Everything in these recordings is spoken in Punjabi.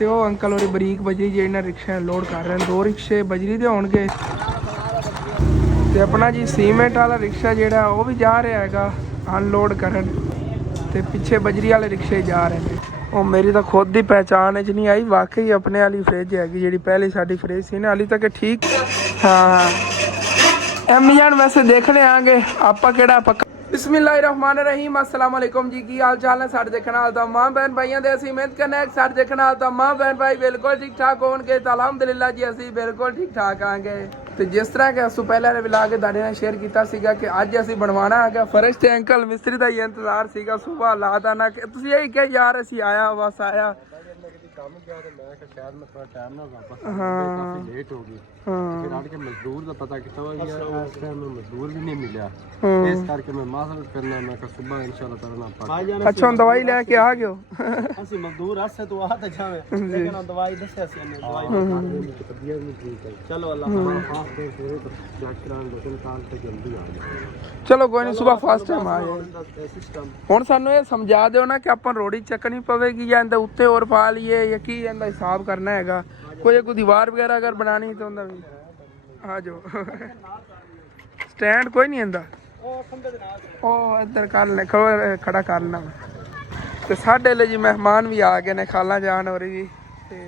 ਤੇ ਉਹ ਅੰਕਲ ਹੋਰੀ ਬਰੀਕ ਬਜਰੀ ਜਿਹੜੀ ਨਾਲ ਰਿਕਸ਼ਾ ਲੋਡ ਕਰ ਰਹੇ ਨੇ। 2 ਰਿਕਸ਼ੇ ਬਜਰੀ ਦੇ ਹੋਣਗੇ ਤੇ ਆਪਣਾ ਜੀ ਸੀਮੈਂਟ ਵਾਲਾ ਰਿਕਸ਼ਾ ਜਿਹੜਾ ਉਹ ਵੀ ਜਾ ਰਿਹਾ ਹੈਗਾ ਅਨਲੋਡ ਕਰਨ ਤੇ ਪਿੱਛੇ ਬਜਰੀ ਵਾਲੇ ਰਿਕਸ਼ੇ ਜਾ ਰਹੇ ਨੇ। ਉਹ ਮੇਰੀ ਤਾਂ ਖੁਦ ਦੀ ਪਹਿਚਾਣ 'ਚ ਨਹੀਂ ਆਈ, ਵਾਕਈ ਆਪਣੇ ਵਾਲੀ ਫਰਿੱਜ ਹੈਗੀ ਜਿਹੜੀ ਪਹਿਲੀ ਸਾਡੀ ਫਰਿੱਜ ਸੀ ਨਾ। ਹਾਲੀ ਤੱਕ ਠੀਕ ਹਾਂ ਐਮੀਜ਼ਾਨ ਵੈਸੇ ਦੇਖਣੇ ਆਂਗੇ ਆਪਾਂ ਕਿਹੜਾ ਪੱਕਾ। बिस्मिल्लाहिर्रहमानिर्रहीम अस्सलाम वालेकुम जी की हाल चाल है साढ़े देखने वाले तमाम बहन भाइयों दे असीं उम्मीद करने साढ़े देखने वाले तमाम बहन भाई बिल्कुल ठीक ठाक होणगे तो अलहमदुलिल्लाह जी असीं बिल्कुल ठीक ठाक आंगे। तो जिस तरह के असू पहले विला के तुहाडे नाल शेयर कीता सीगा कि अज असीं बनवाना हैगा फर्श ते अंकल मिस्त्री दा ही इंतजार सीगा सुबह लादा ना कि तुसीं यही कह यार असीं आया बस आया काम गया तो मैं कि शायद मैं थोड़ा टाइम ना वापस काफी लेट हो गई फिर आके मजदूर का पता किया हुआ इस टाइम में मजदूर भी नहीं मिला इस करके मैं माजरत करना मैं कि सुबह इंशाल्लाह ताला ना। अच्छा हम दवाई लेके आ गए हो असि मजदूर हस तो आ ते जावे लेकिन दवाई दसे असि ने दवाई तबीयत नहीं ठीक है चलो अल्लाह ताला खास दे डॉक्टर लेकिन काल ते जल्दी आ जाए चलो कोई नहीं सुबह फास्ट टाइम आ जाए। हुण सानू ये समझा दिओ ना कि अपन रोड़ी चकनी पवेगी या इंदे उत्ते और पा लईए या की इंदा हिसाब करना हैगा। कोई दीवार वगैरह अगर बनानी तो उंदा भी आ जाओ स्टैंड कोई नहीं इंदा ओ इधर कर ले खड़ा कर लेना ते साडे ले जी मेहमान भी आ गए ने खाला जान हो रही ते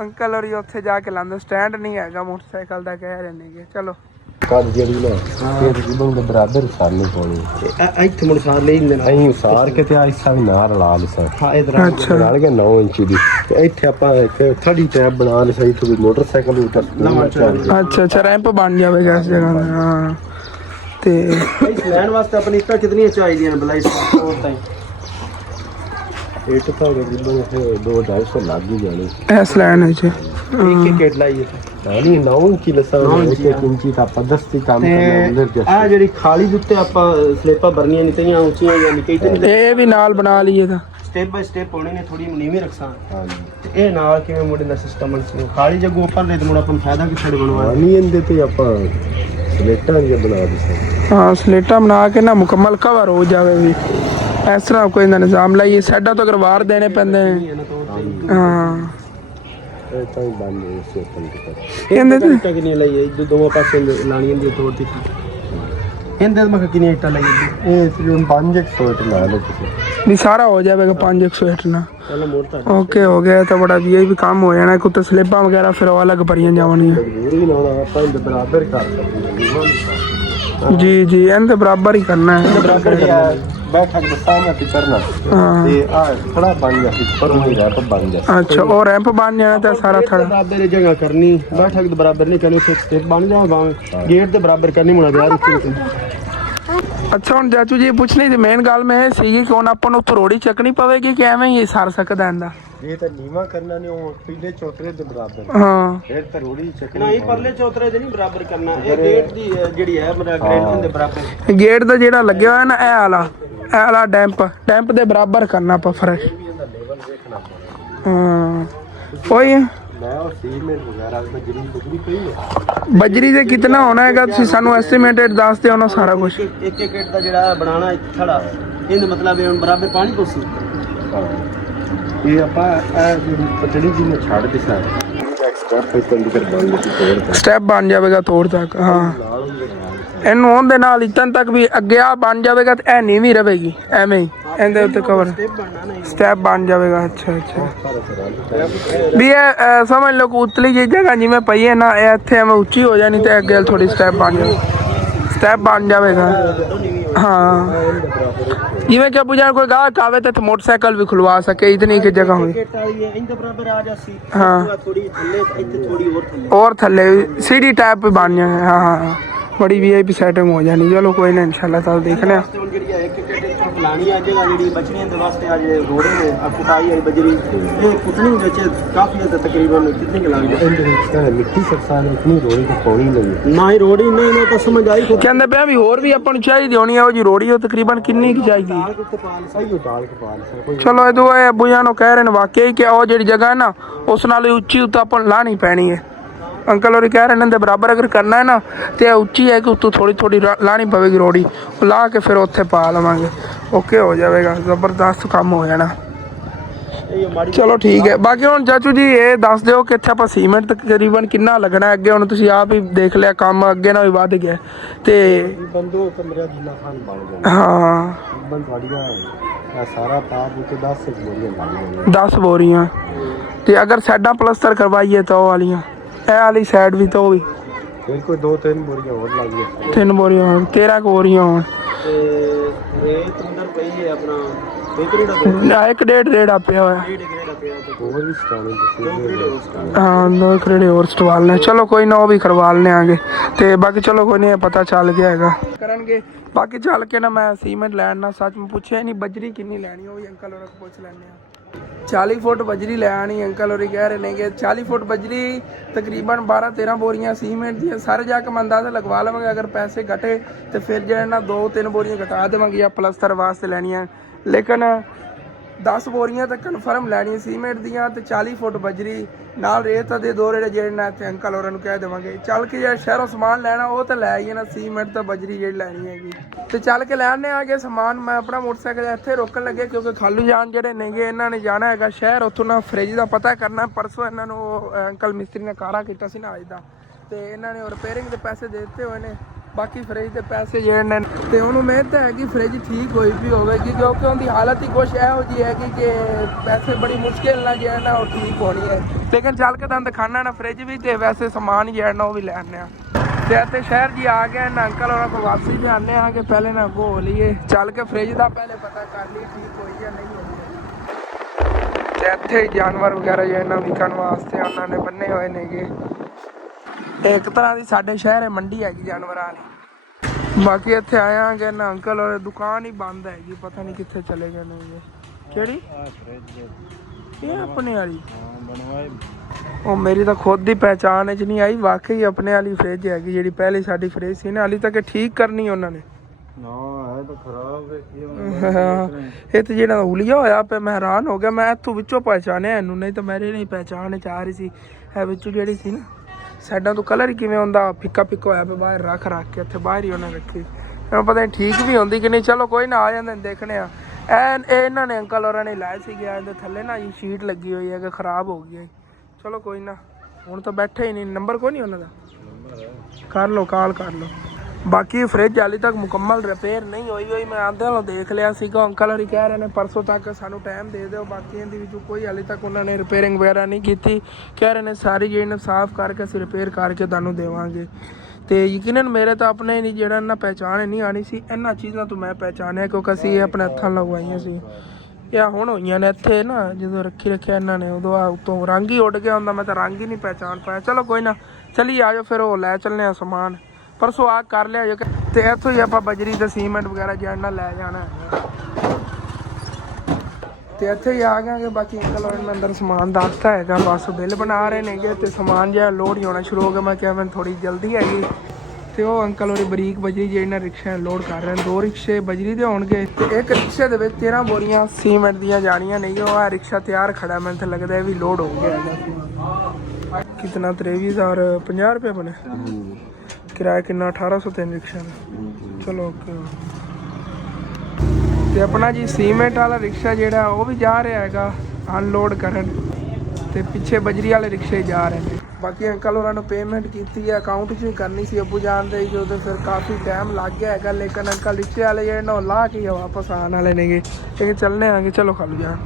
अंकल और उत्थे जाके लांदे स्टैंड नहीं हैगा मोटरसाइकिल दा कह रहे ने चलो कद जड़ी ना फिर रिबन दे बराबर सारनी पौनी इत्थे मुड़ सार ले इंदे नहीं सार के ते ऐसा भी ना रला ले सर हां इधर बना के 9 इंच दी ते इत्थे आपा एक थड़ी टैब बना ले सही थोड़ी मोटरसाइकिल उतर अच्छा अच्छा रैंप बन जावेगा इस जगह हां ते इस लैंड वास्ते अपनी इट्टा कितनी चाहिए भलाई और ताई इट तो रिबन से 2-250 लग ही जानी इस लैंड विच एक गेट लाइए ਨਹੀਂ 9 ਇੰਚੀ ਲਸਾ 1 ਇੰਚੀ ਤਾਂ ਆਪਾਂ ਦਸਤੀ ਕੰਮ ਕਰਨਾ ਅੰਦਰ ਜਾ ਆ ਜਿਹੜੀ ਖਾਲੀ ਦੇ ਉੱਤੇ ਆਪਾਂ ਸਲੇਪਾਂ ਭਰਨੀਆਂ ਨਹੀਂ ਤਈਆਂ ਉੱਚੀਆਂ ਜਾਂ ਨਿੱਕੇ ਤੇ ਇਹ ਵੀ ਨਾਲ ਬਣਾ ਲਈਏ ਤਾਂ ਸਟੈਪ ਬਾਈ ਸਟੈਪ ਹੋਣੇ ਨੇ ਥੋੜੀ ਨੀਵੀਂ ਰੱਖਾਂ ਹਾਂਜੀ ਤੇ ਇਹ ਨਾਲ ਕਿਵੇਂ ਮੋੜੇ ਦਾ ਸਿਸਟਮ ਹੈ ਖਾਲੀ ਜਗ੍ਹਾ ਉੱਪਰ ਲੈ ਤੇ ਮੋੜਾ ਆਪਾਂ ਫਾਇਦਾ ਕਿੱਥੇ ਬਣਵਾਉਣਾ ਨਹੀਂ ਇਹਦੇ ਤੇ ਆਪਾਂ ਸਲੇਟਾਂ ਜੇ ਬਣਾ ਦਿੱਤਾ ਹਾਂ ਸਲੇਟਾਂ ਬਣਾ ਕੇ ਨਾ ਮੁਕੰਮਲ ਕਵਰ ਹੋ ਜਾਵੇ ਵੀ ਇਸ ਤਰ੍ਹਾਂ ਕੋਈ ਨਾ ਨਿਜ਼ਾਮ ਲਾਈਏ ਸਾਡਾ ਤਾਂ ਕਰਵਾਰ ਦੇਣੇ ਪੈਂਦੇ ਹਾਂ ਇਹ ਤਾਂ ਬੰਦ ਹੈ ਸੋਪਨ ਦੀ ਇਹਦੇ ਤੇ ਕਿੰਨੀ ਲਈ ਇਹ ਦੋਵਾਂ ਪਾਸੇ ਲਾਣੀਆਂ ਦੀ ਤੋੜ ਦਿੱਤੀ ਇਹਦੇ ਮੈਂ ਕਿੰਨੀ ਇੱਟਾ ਲਈ ਇਹ ਤਕਰੀਬਨ 500 ਇੱਟ ਲਾ ਲਓ ਤੁਸੀਂ ਨਹੀਂ ਸਾਰਾ ਹੋ ਜਾਵੇਗਾ 500 ਇੱਟ ਨਾ ਚਲੋ ਮੋੜਤਾ ਓਕੇ ਹੋ ਗਿਆ ਤਾਂ ਬੜਾ ਵੀ ਇਹ ਵੀ ਕੰਮ ਹੋ ਜਾਣਾ ਕੁੱਤੇ ਸਲੇਬਾਂ ਵਗੈਰਾ ਫਿਰ ਉਹ ਅਲੱਗ ਭਰੀਆਂ ਜਾਵਣੀਆਂ ਜ਼ਰੂਰੀ ਨਾ ਆਪਾਂ ਇਹਦੇ ਬਰਾਬਰ ਕਰ ਸਕਦੇ ਜੀ ਜੀ ਇਹਦੇ ਬਰਾਬਰ ਹੀ ਕਰਨਾ ਹੈ ਬਰਾਬਰ बैठक के सामने से करना ते आ थोड़ा बन जा पर वही रैंप बन जा अच्छा और रैंप बन जाना तो सारा थोड़ा बराबर जगह करनी बैठक के बराबर नहीं करनी स्टेप बन जाए गेट के बराबर करनी मुना यार अच्छा हुन चाचू जी पूछनी थी मेन गल में सी कि हुन अपन उत्थे रोड़ी चकनी पवेगी कि एवें ही सर सकदा इंदा ये तो नीवा करना नहीं वो पीले चौतरे दे बराबर हां फिर तो रोड़ी चकनी नहीं परले चौतरे दे नहीं बराबर करना ये गेट दी जेडी है मेरा ग्रेड दे बराबर गेट दा जेड़ा लगया होया ना ए वाला डैंप दे बराबर करना पा फर्श हां कोई मैं और सीमेंट वगैरह बजरी कोई है बजरी दे कितना होना हैगा तुसी सानू एस्टिमेटेड दस दे होना सारा कुछ एक एक गेट दा जेड़ा बनाना थड़ा इन मतलब बराबर पानी कोसी ये आपा पटड़ी जी ने छाड़ के स्टेप बन जाएगा तोड़ तक हाँ ਇਹਨੂੰ ਉਹਦੇ ਨਾਲ ਇਤਨ ਤੱਕ ਵੀ ਅੱਗੇ ਆ ਬਣ ਜਾਵੇਗਾ ਤੇ ਇਹ ਨੀਵੀਂ ਰਹੇਗੀ ਐਵੇਂ ਹੀ ਇਹਦੇ ਉੱਤੇ ਕਵਰ ਸਟੈਪ ਬਣ ਜਾਵੇਗਾ ਅੱਛਾ ਅੱਛਾ ਵੀ ਇਹ ਸਮਝ ਲਓ ਕਿ ਉਤਲੀ ਜਿਹੀ ਜਗ੍ਹਾ ਜਿਵੇਂ ਪਈ ਹੈ ਨਾ ਇਹ ਇੱਥੇ ਐਵੇਂ ਉੱਚੀ ਹੋ ਜਾਣੀ ਤੇ ਅੱਗੇ ਥੋੜੀ ਸਟੈਪ ਬਣ ਜਾਵੇਗਾ ਹਾਂ ਜਿਵੇਂ ਕਿ ਪੁੱਛਣ ਕੋਈ ਗਾਹਕ ਆਵੇ ਤੇ ਮੋਟਰਸਾਈਕਲ ਵੀ ਖੁਲਵਾ ਸਕੇ ਇਤਨੀ ਕਿ ਜਗ੍ਹਾ ਹੋਵੇ ਹਾਂ और थल्ले सीढ़ी टाइप पे बन जाए हाँ हाँ बड़ी वीआईपी सेटिंग हो जानी चलो कोई ना इंशाल्लाह ताला देखने लानी आज जेडी बचनी दे वास्ते आज रोड़े ने कुटाई है बजरी ये कुटनी विच काफी हद तकरीबन कितने के लग जाए मिट्टी सरसार इतनी रोड़ी को पौनी नहीं ना ही रोड़ी नहीं ना तो समझ आई कहंदे पे भी और भी अपन चाहिए होनी है वो जी रोड़ी हो तकरीबन कितनी की चाहिए चलो ये दो अबू जानो कह रहे ने वाकई कि वो जेडी जगह है ना उस नाल उच्ची उत अपन लानी पैनी है अंकल और कह रहे हैं बराबर अगर करना है ना तो उच्ची है कि उत्तों थोड़ी थोड़ी लानी पवेगी रोड़ी ला के फिर उत्थे पा लवांगे ओके हो जाएगा ज़बरदस्त काम हो जाना ਚਲੋ ਠੀਕ ਹੈ। ਬਾਕੀ ਹੁਣ ਚਾਚੂ ਜੀ ਇਹ ਦੱਸ ਦਿਓ ਕਿ ਇੱਥੇ ਆਪਾਂ ਸੀਮੈਂਟ ਤਕਰੀਬਨ ਕਿੰਨਾ ਲੱਗਣਾ ਅੱਗੇ? ਹੁਣ ਤੁਸੀਂ ਆਪ ਹੀ ਦੇਖ ਲਿਆ ਕੰਮ ਅੱਗੇ ਨਾਲ ਵੀ ਵੱਧ ਗਿਆ ਤੇ ਬੰਦੋ 15 ਜਿੰਨਾ ਖਾਨ ਬਣ ਜਾਣਾ। ਹਾਂ ਬੰਦ ਤੁਹਾਡੀਆਂ ਇਹ ਸਾਰਾ ਪਾਪ ਉੱਤੇ 10 ਬੋਰੀਆਂ ਬਣ ਜਾਣੀਆਂ। 10 ਬੋਰੀਆਂ ਤੇ ਅਗਰ ਸਾਈਡਾਂ ਪਲਸਤਰ ਕਰਵਾਈਏ ਤਾਂ ਉਹ ਵਾਲੀਆਂ ਇਹ ਵਾਲੀ ਸਾਈਡ ਵੀ ਤਾਂ ਉਹ ਵੀ ਫਿਰ ਕੋਈ 2-3 ਬੋਰੀਆਂ ਹੋਰ ਲੱਗ ਗਈਆਂ। 3 ਬੋਰੀਆਂ ਹੋਣ 13 ਬੋਰੀਆਂ ਹੋਣ ਤੇ ਰੇਤ ਅੰਦਰ ਪਈ ਹੈ ਆਪਣਾ ਇੱਕ ਡੇਢ ਰੇੜਾ ਪਿਆ ਹੋਇਆ। ਹੋਰ ਵੀ ਸਟਾਣੇ ਹਾਂ 2 ਕਰੇੜੇ ਹੋਰ ਸਟਵਾਲਨੇ। ਚਲੋ ਕੋਈ ਨਾ ਉਹ ਵੀ ਕਰਵਾ ਲੈਣਗੇ ਤੇ ਬਾਕੀ ਚਲੋ ਕੋਈ ਨਹੀਂ ਪਤਾ ਚੱਲ ਗਿਆ ਹੈਗਾ ਕਰਨਗੇ। ਬਾਕੀ ਚੱਲ ਕੇ ਨਾ ਮੈਂ ਸੀਮੈਂਟ ਲੈਣ ਨਾਲ ਸੱਚ ਮੈਂ ਪੁੱਛਿਆ ਨਹੀਂ ਬਜਰੀ ਕਿੰਨੀ ਲੈਣੀ ਉਹ ਵੀ ਅੰਕਲ ਹੋਰਾਂ ਕੋਲ ਪੁੱਛ ਲੈਂਦੇ ਆ। 40 ਫੁੱਟ ਬਜਰੀ ਲੈ ਆਣੀ ਅੰਕਲ ਹੋਰੀ ਕਹਿ ਰਹੇ ਨੇ ਕਿ 40 ਫੁੱਟ ਬਜਰੀ ਤਕਰੀਬਨ 12-13 ਬੋਰੀਆਂ ਸੀਮੈਂਟ ਦੀਆਂ ਸਾਰੇ ਜਾ ਕੇ ਮੈਂ ਅੰਦਾਜ਼ਾ ਲਗਵਾ ਲਵਾਂਗੇ। ਅਗਰ ਪੈਸੇ ਘਟੇ ਤੇ ਫਿਰ ਜਿਹੜੇ ਨਾ 2-3 ਬੋਰੀਆਂ ਘਟਾ ਦੇਵਾਂਗੇ ਜਾਂ ਪਲਸਤਰ ਵਾਸਤੇ ਲੈਣੀਆਂ। ਲੇਕਿਨ 10 ਬੋਰੀਆਂ ਤਾਂ ਕਨਫਰਮ ਲੈਣੀਆਂ ਸੀਮੈਂਟ ਦੀਆਂ ਤੇ 40 ਫੁੱਟ ਬਜਰੀ ਨਾਲ ਰੇਤ ਦੇ 2 ਰੇੜੇ ਜਿਹੜੇ ਨਾ ਇੱਥੇ ਅੰਕਲ ਹੋਰਾਂ ਨੂੰ ਕਹਿ ਦੇਵਾਂਗੇ। ਚੱਲ ਕੇ ਜਿਹੜਾ ਸ਼ਹਿਰੋਂ ਸਮਾਨ ਲੈਣਾ ਉਹ ਤਾਂ ਲੈ ਆਈਏ ਨਾ ਸੀਮੈਂਟ ਤੇ ਬਜਰੀ ਜਿਹੜੀ ਲੈਣੀ ਹੈਗੀ ਤੇ ਚੱਲ ਕੇ ਲੈਣੇ ਆ ਕੇ ਸਮਾਨ। ਮੈਂ ਆਪਣਾ ਮੋਟਰਸਾਈਕਲ ਇੱਥੇ ਰੋਕਣ ਲੱਗੇ ਕਿਉਂਕਿ ਖਾਲੂ ਜਾਨ ਜਿਹੜੇ ਨੇਗੇ ਇਹਨਾਂ ਨੇ ਜਾਣਾ ਹੈਗਾ ਸ਼ਹਿਰ। ਉੱਥੋਂ ਨਾ ਫਰਿੱਜ ਦਾ ਪਤਾ ਕਰਨਾ। ਪਰਸੋਂ ਇਹਨਾਂ ਨੂੰ ਅੰਕਲ ਮਿਸਤਰੀ ਨੇ ਕਾਰਾ ਕੀਤਾ ਸੀ ਨਾ ਅੱਜ ਦਾ ਤੇ ਇਹਨਾਂ ਨੇ ਰਿਪੇਅਰਿੰਗ ਦੇ ਪੈਸੇ ਦੇ ਦਿੱਤੇ ਹੋਏ ਨੇ। ਬਾਕੀ ਫਰਿੱਜ ਦੇ ਪੈਸੇ ਜਿਹੜੇ ਨੇ ਤੇ ਉਹਨੂੰ ਮਿਹਨਤ ਹੈ ਕਿ ਫਰਿੱਜ ਠੀਕ ਹੋਈ ਵੀ ਹੋਵੇਗੀ ਕਿਉਂਕਿ ਉਹਦੀ ਹਾਲਤ ਹੀ ਕੁਛ ਇਹੋ ਜਿਹੀ ਹੈਗੀ ਕਿ ਪੈਸੇ ਬੜੀ ਮੁਸ਼ਕਿਲ ਨਾਲ ਜਿਹੜਾ ਨਾ ਉਹ ਠੀਕ ਹੋਣੀ ਹੈ। ਲੇਕਿਨ ਚੱਲ ਕੇ ਤੁਹਾਨੂੰ ਦਿਖਾਣਾ ਨਾ ਫਰਿੱਜ ਵੀ ਤੇ ਵੈਸੇ ਸਮਾਨ ਜਿਹੜਾ ਨਾ ਉਹ ਵੀ ਲੈ ਆਉਂਦੇ ਆ ਤੇ ਇੱਥੇ ਸ਼ਹਿਰ ਜੀ ਆ ਗਏ ਨਾ ਅੰਕਲ ਉਹਨਾਂ ਕੋਲ ਵਾਪਸੀ ਵੀ ਆਉਂਦੇ ਆ ਕਿ ਪਹਿਲੇ ਨਾ ਹੋ ਲਈਏ ਚੱਲ ਕੇ ਫਰਿੱਜ ਦਾ ਪਹਿਲੇ ਪਤਾ ਕਰ ਲਈ ਠੀਕ ਹੋਈ ਜਾਂ ਨਹੀਂ ਹੋਈ। ਤੇ ਇੱਥੇ ਜਾਨਵਰ ਵਗੈਰਾ ਜਿਹੜੇ ਨਾ ਵਿਕਣ ਵਾਸਤੇ ਉਹਨਾਂ ਨੇ ਬੰਨੇ ਹੋਏ ਨੇਗੇ। ਇੱਕ ਤਰ੍ਹਾਂ ਦੀ ਸਾਡੇ ਸ਼ਹਿਰ ਮੰਡੀ ਹੈਗੀ ਜਾਨਵਰਾਂ ਵਾਲੀ। ਬਾਕੀ ਇੱਥੇ ਆਇਆਗੇ ਨਾ ਅੰਕਲ ਔਰ ਦੁਕਾਨ ਹੀ ਬੰਦ ਹੈਗੀ ਪਤਾ ਨਹੀਂ ਕਿੱਥੇ ਚਲੇ ਗਏ ਨੇ। ਕਿਹੜੀ ਇਹ ਆਪਣੇ ਵਾਲੀ? ਉਹ ਮੇਰੀ ਤਾਂ ਖੁਦ ਦੀ ਪਹਿਚਾਣ 'ਚ ਨਹੀਂ ਆਈ। ਵਾਕਈ ਆਪਣੇ ਵਾਲੀ ਫਰਿੱਜ ਹੈਗੀ ਜਿਹੜੀ ਪਹਿਲੀ ਸਾਡੀ ਫਰਿੱਜ ਸੀ ਨਾ। ਹਾਲੇ ਤੱਕ ਠੀਕ ਕਰਨੀ ਉਹਨਾਂ ਨੇ। ਇਹ ਤਾਂ ਜਿਹੜਾ ਹੁਲੀਆ ਹੋਇਆ ਪਿਆ ਮੈਂ ਹੈਰਾਨ ਹੋ ਗਿਆ। ਮੈਂ ਇੱਥੋਂ ਵਿੱਚੋਂ ਪਹਿਚਾਣਿਆ ਇਹਨੂੰ ਨਹੀਂ ਤਾਂ ਮੇਰੇ ਨਹੀਂ ਪਹਿਚਾਣ 'ਚ ਆ ਰਹੀ ਸੀ। ਇਹ ਵਿੱਚੋਂ ਜਿਹੜੀ ਸੀ ਨਾ ਸਾਈਡਾਂ ਤੋਂ ਕਲਰ ਹੀ ਕਿਵੇਂ ਹੁੰਦਾ ਫਿੱਕਾ ਫਿੱਕਾ ਹੋਇਆ ਪਿਆ ਬਾਹਰ ਰੱਖ ਕੇ ਇੱਥੇ ਬਾਹਰ ਹੀ ਉਹਨਾਂ ਰੱਖੀ। ਮੈਨੂੰ ਪਤਾ ਨਹੀਂ ਠੀਕ ਵੀ ਹੁੰਦੀ ਕਿ ਨਹੀਂ। ਚਲੋ ਕੋਈ ਨਾ ਆ ਜਾਂਦੇ ਦੇਖਣੇ ਆ। ਇਹ ਇਹਨਾਂ ਨੇ ਅੰਕਲ ਹੋਰਾਂ ਨੇ ਲਾਏ ਸੀਗੇ ਇਹਦੇ ਥੱਲੇ ਨਾ ਜੀ ਸ਼ੀਟ ਲੱਗੀ ਹੋਈ ਹੈ ਕਿ ਖ਼ਰਾਬ ਹੋ ਗਈ ਹੈ। ਚਲੋ ਕੋਈ ਨਾ ਹੁਣ ਤਾਂ ਬੈਠੇ ਹੀ ਨਹੀਂ। ਨੰਬਰ ਕੋਈ ਨਹੀਂ ਉਹਨਾਂ ਦਾ? ਕਰ ਲਓ ਕਾਲ ਕਰ ਲਓ। ਬਾਕੀ ਫਰਿੱਜ ਹਾਲੇ ਤੱਕ ਮੁਕੰਮਲ ਰਿਪੇਅਰ ਨਹੀਂ ਹੋਈ। ਮੈਂ ਆਂਦਿਆਂ ਨੂੰ ਦੇਖ ਲਿਆ ਸੀਗਾ ਅੰਕਲ ਹੋਰੀ ਕਹਿ ਰਹੇ ਨੇ ਪਰਸੋਂ ਤੱਕ ਸਾਨੂੰ ਟਾਈਮ ਦੇ ਦਿਓ। ਬਾਕੀ ਇਹਦੇ ਵਿੱਚੋਂ ਕੋਈ ਹਾਲੇ ਤੱਕ ਉਹਨਾਂ ਨੇ ਰਿਪੇਅਰਿੰਗ ਵਗੈਰਾ ਨਹੀਂ ਕੀਤੀ। ਕਹਿ ਰਹੇ ਨੇ ਸਾਰੀ ਜਿਹੜੀ ਸਾਫ਼ ਕਰਕੇ ਅਸੀਂ ਰਿਪੇਅਰ ਕਰਕੇ ਤੁਹਾਨੂੰ ਦੇਵਾਂਗੇ। ਤੇ ਯਕੀਨਨ ਮੇਰੇ ਤਾਂ ਆਪਣੇ ਨਹੀਂ ਜਿਹੜਾ ਨਾ ਪਹਿਚਾਣ ਨਹੀਂ ਆਣੀ ਸੀ। ਇਹਨਾਂ ਚੀਜ਼ਾਂ ਤੋਂ ਮੈਂ ਪਹਿਚਾਣਿਆ ਕਿਉਂਕਿ ਅਸੀਂ ਇਹ ਆਪਣੇ ਹੱਥਾਂ ਲਗਵਾਈਆਂ ਸੀ। ਇਹ ਹੁਣ ਹੋਈਆਂ ਨੇ ਇੱਥੇ ਨਾ ਜਦੋਂ ਰੱਖਿਆ ਇਹਨਾਂ ਨੇ ਉਦੋਂ ਆ ਉੱਤੋਂ ਰੰਗ ਹੀ ਉੱਡ ਗਿਆ ਹੁੰਦਾ। ਮੈਂ ਤਾਂ ਰੰਗ ਹੀ ਨਹੀਂ ਪਹਿਚਾਣ ਪਾਇਆ। ਚਲੋ ਕੋਈ ਨਾ ਚਲੀ ਆ ਜਾਓ ਫਿਰ ਉਹ ਲੈ ਚੱਲਦੇ ਆ ਸਮਾਨ। ਪਰਸੋਂ ਆ ਕਰ ਲਿਆ ਜੋ ਤੇ ਇੱਥੋਂ ਹੀ ਆਪਾਂ ਬਜਰੀ ਤੇ ਸੀਮੈਂਟ ਵਗੈਰਾ ਜਿਹੜਾ ਲੈ ਜਾਣਾ ਤੇ ਇੱਥੇ ਹੀ ਆ ਗਏ। ਬਾਕੀ ਅੰਕਲ ਹੋਰਾਂ ਨੇ ਅੰਦਰ ਸਮਾਨ ਦੱਸਤਾ ਹੈਗਾ ਬਸ ਬਿੱਲ ਬਣਾ ਰਹੇ ਨੇਗੇ ਤੇ ਸਮਾਨ ਜਿਹੜਾ ਲੋਡ ਹੀ ਹੋਣਾ ਸ਼ੁਰੂ ਹੋ ਗਿਆ। ਮੈਂ ਕਿਹਾ ਮੈਨੂੰ ਥੋੜੀ ਜਲਦੀ ਹੈਗੀ ਤੇ ਉਹ ਅੰਕਲ ਹੋਰੀ ਬਰੀਕ ਬਜਰੀ ਜਿਹੜੀ ਨਾ ਰਿਕਸ਼ਾ ਲੋਡ ਕਰ ਰਹੇ ਨੇ। 2 ਰਿਕਸ਼ੇ ਬਜਰੀ ਦੇ ਹੋਣਗੇ ਤੇ ਇੱਕ ਰਿਕਸ਼ੇ ਦੇ ਵਿੱਚ 13 ਬੋਰੀਆਂ ਸੀਮੈਂਟ ਦੀਆਂ ਜਾਣੀਆਂ ਨਹੀਂ। ਉਹ ਆ ਰਿਕਸ਼ਾ ਤਿਆਰ ਖੜਾ ਮੈਨੂੰ ਤਾਂ ਲੱਗਦਾ ਇਹ ਵੀ ਲੋਡ ਹੋ ਗਿਆ ਹੈਗਾ। ਕਿਤਨਾ 23,050 ਰੁਪਏ ਬਣੇ ਕਿਰਾਇਆ ਕਿੰਨਾ 1803 ਰਿਕਸ਼ਾ ਦਾ। ਚਲੋ ਓਕੇ। ਤੇ ਆਪਣਾ ਜੀ ਸੀਮੈਂਟ ਵਾਲਾ ਰਿਕਸ਼ਾ ਜਿਹੜਾ ਉਹ ਵੀ ਜਾ ਰਿਹਾ ਹੈਗਾ ਅਨਲੋਡ ਕਰਨ ਤੇ ਪਿੱਛੇ ਬਜਰੀ ਵਾਲੇ ਰਿਕਸ਼ੇ ਜਾ ਰਹੇ ਨੇ। ਬਾਕੀ ਅੰਕਲ ਹੋਰਾਂ ਨੂੰ ਪੇਮੈਂਟ ਕੀਤੀ ਹੈ ਅਕਾਊਂਟ 'ਚ ਵੀ ਕਰਨੀ ਸੀ ਅੱਬੂ ਜਾਨ ਦੇ ਜੋ ਤੇ ਫਿਰ ਕਾਫੀ ਟਾਈਮ ਲੱਗ ਗਿਆ ਹੈਗਾ। ਲੇਕਿਨ ਅੰਕਲ ਰਿਕਸ਼ੇ ਵਾਲੇ ਜਿਹੜੇ ਨਾ ਲਾ ਕੇ ਵਾਪਸ ਆਉਣ ਵਾਲੇ ਨੇਗੇ ਲੇਕਿਨ ਚੱਲਣੇ ਆਗੇ। ਚਲੋ ਖਾਲੂ ਜਾਨ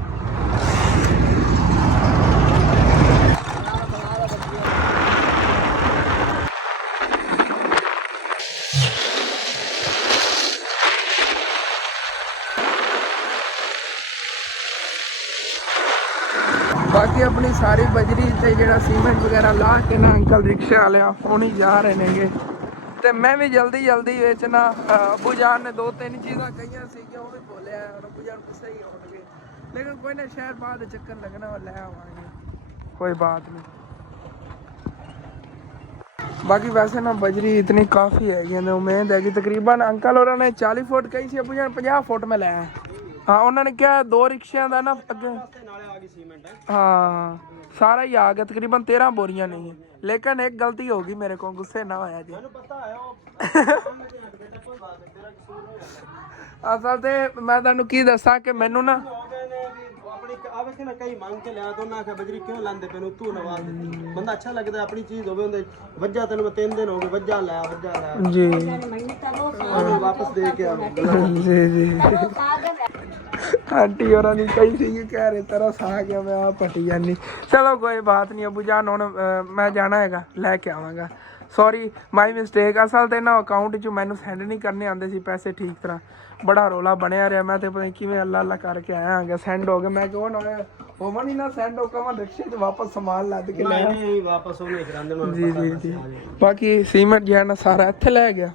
बाकी अपनी सारी बजरी ते जेड़ा सीमेंट वगैरह ला के ना अंकल रिक्शे वाले हुणी जा रहे नेगे ते मैं भी जल्दी विच ना अबू जान ने 2-3 चीज़ां कहियां सी कि वो भी बोलिया अबू जान गुस्से ही होणगे लेकिन कोई ना शहर बाद चक्कर लगना और ले आवांगे कोई बात नहीं। बाकी वैसे ना बजरी इतनी काफ़ी है उम्मीद है कि तकरीबन अंकल और ने 40 फुट कही सी अबू जान 50 फुट में लै हाँ उन्होंने क्या 2 रिक्शियां का ना अगे हाँ सारा ही आ गया तकरीबन 13 बोरियां नहीं है। लेकिन एक गलती होगी मेरे को गुस्से ना होया जी असल ते मैं तुहानू की दसा कि मैनू ना ਵੇਖੇ ਨਾ ਕਈ ਮੰਗ ਕੇ ਲਿਆ ਤੋਂ ਨਾ ਕਿ ਬਜਰੀ ਕਿਉਂ ਲਾਂਦੇ ਪਏ ਨੂੰ ਤੂੰ ਨਵਾਜ਼ ਦਿੱਤੀ ਬੰਦਾ ਅੱਛਾ ਲੱਗਦਾ ਆਪਣੀ ਚੀਜ਼ ਹੋਵੇ ਉਹਦੇ ਵੱਜਾ ਤੈਨੂੰ ਮੈਂ 3 ਦਿਨ ਹੋ ਗਏ ਵੱਜਾ ਲੈ ਜੀ ਉਹਨੂੰ ਵਾਪਸ ਦੇ ਕੇ ਆ ਜੀ ਜੀ आंटी और कही थी कह रहे तरह सा गया मैं आप पटी जानी चलो कोई बात नहीं अबू जान हुण मैं जाना हैगा लैके आवांगा सॉरी माई मिस्टेक असल तो इन्होंने अकाउंट च मैनू सेंड नहीं करने आते सी पैसे ठीक तरह बड़ा रौला बनया रहा मैं तो पता नहीं किवें अल्लाह अल्लाह करके आया हाँ सेंड हो गया मैं कौन होवन ही ना सेंड हो कमा रिक्शे च वापस सामान लद के नहीं वापस होने करांदे जी जी जी बाकी सीमेंट जो है ना सारा इत्थे लै गया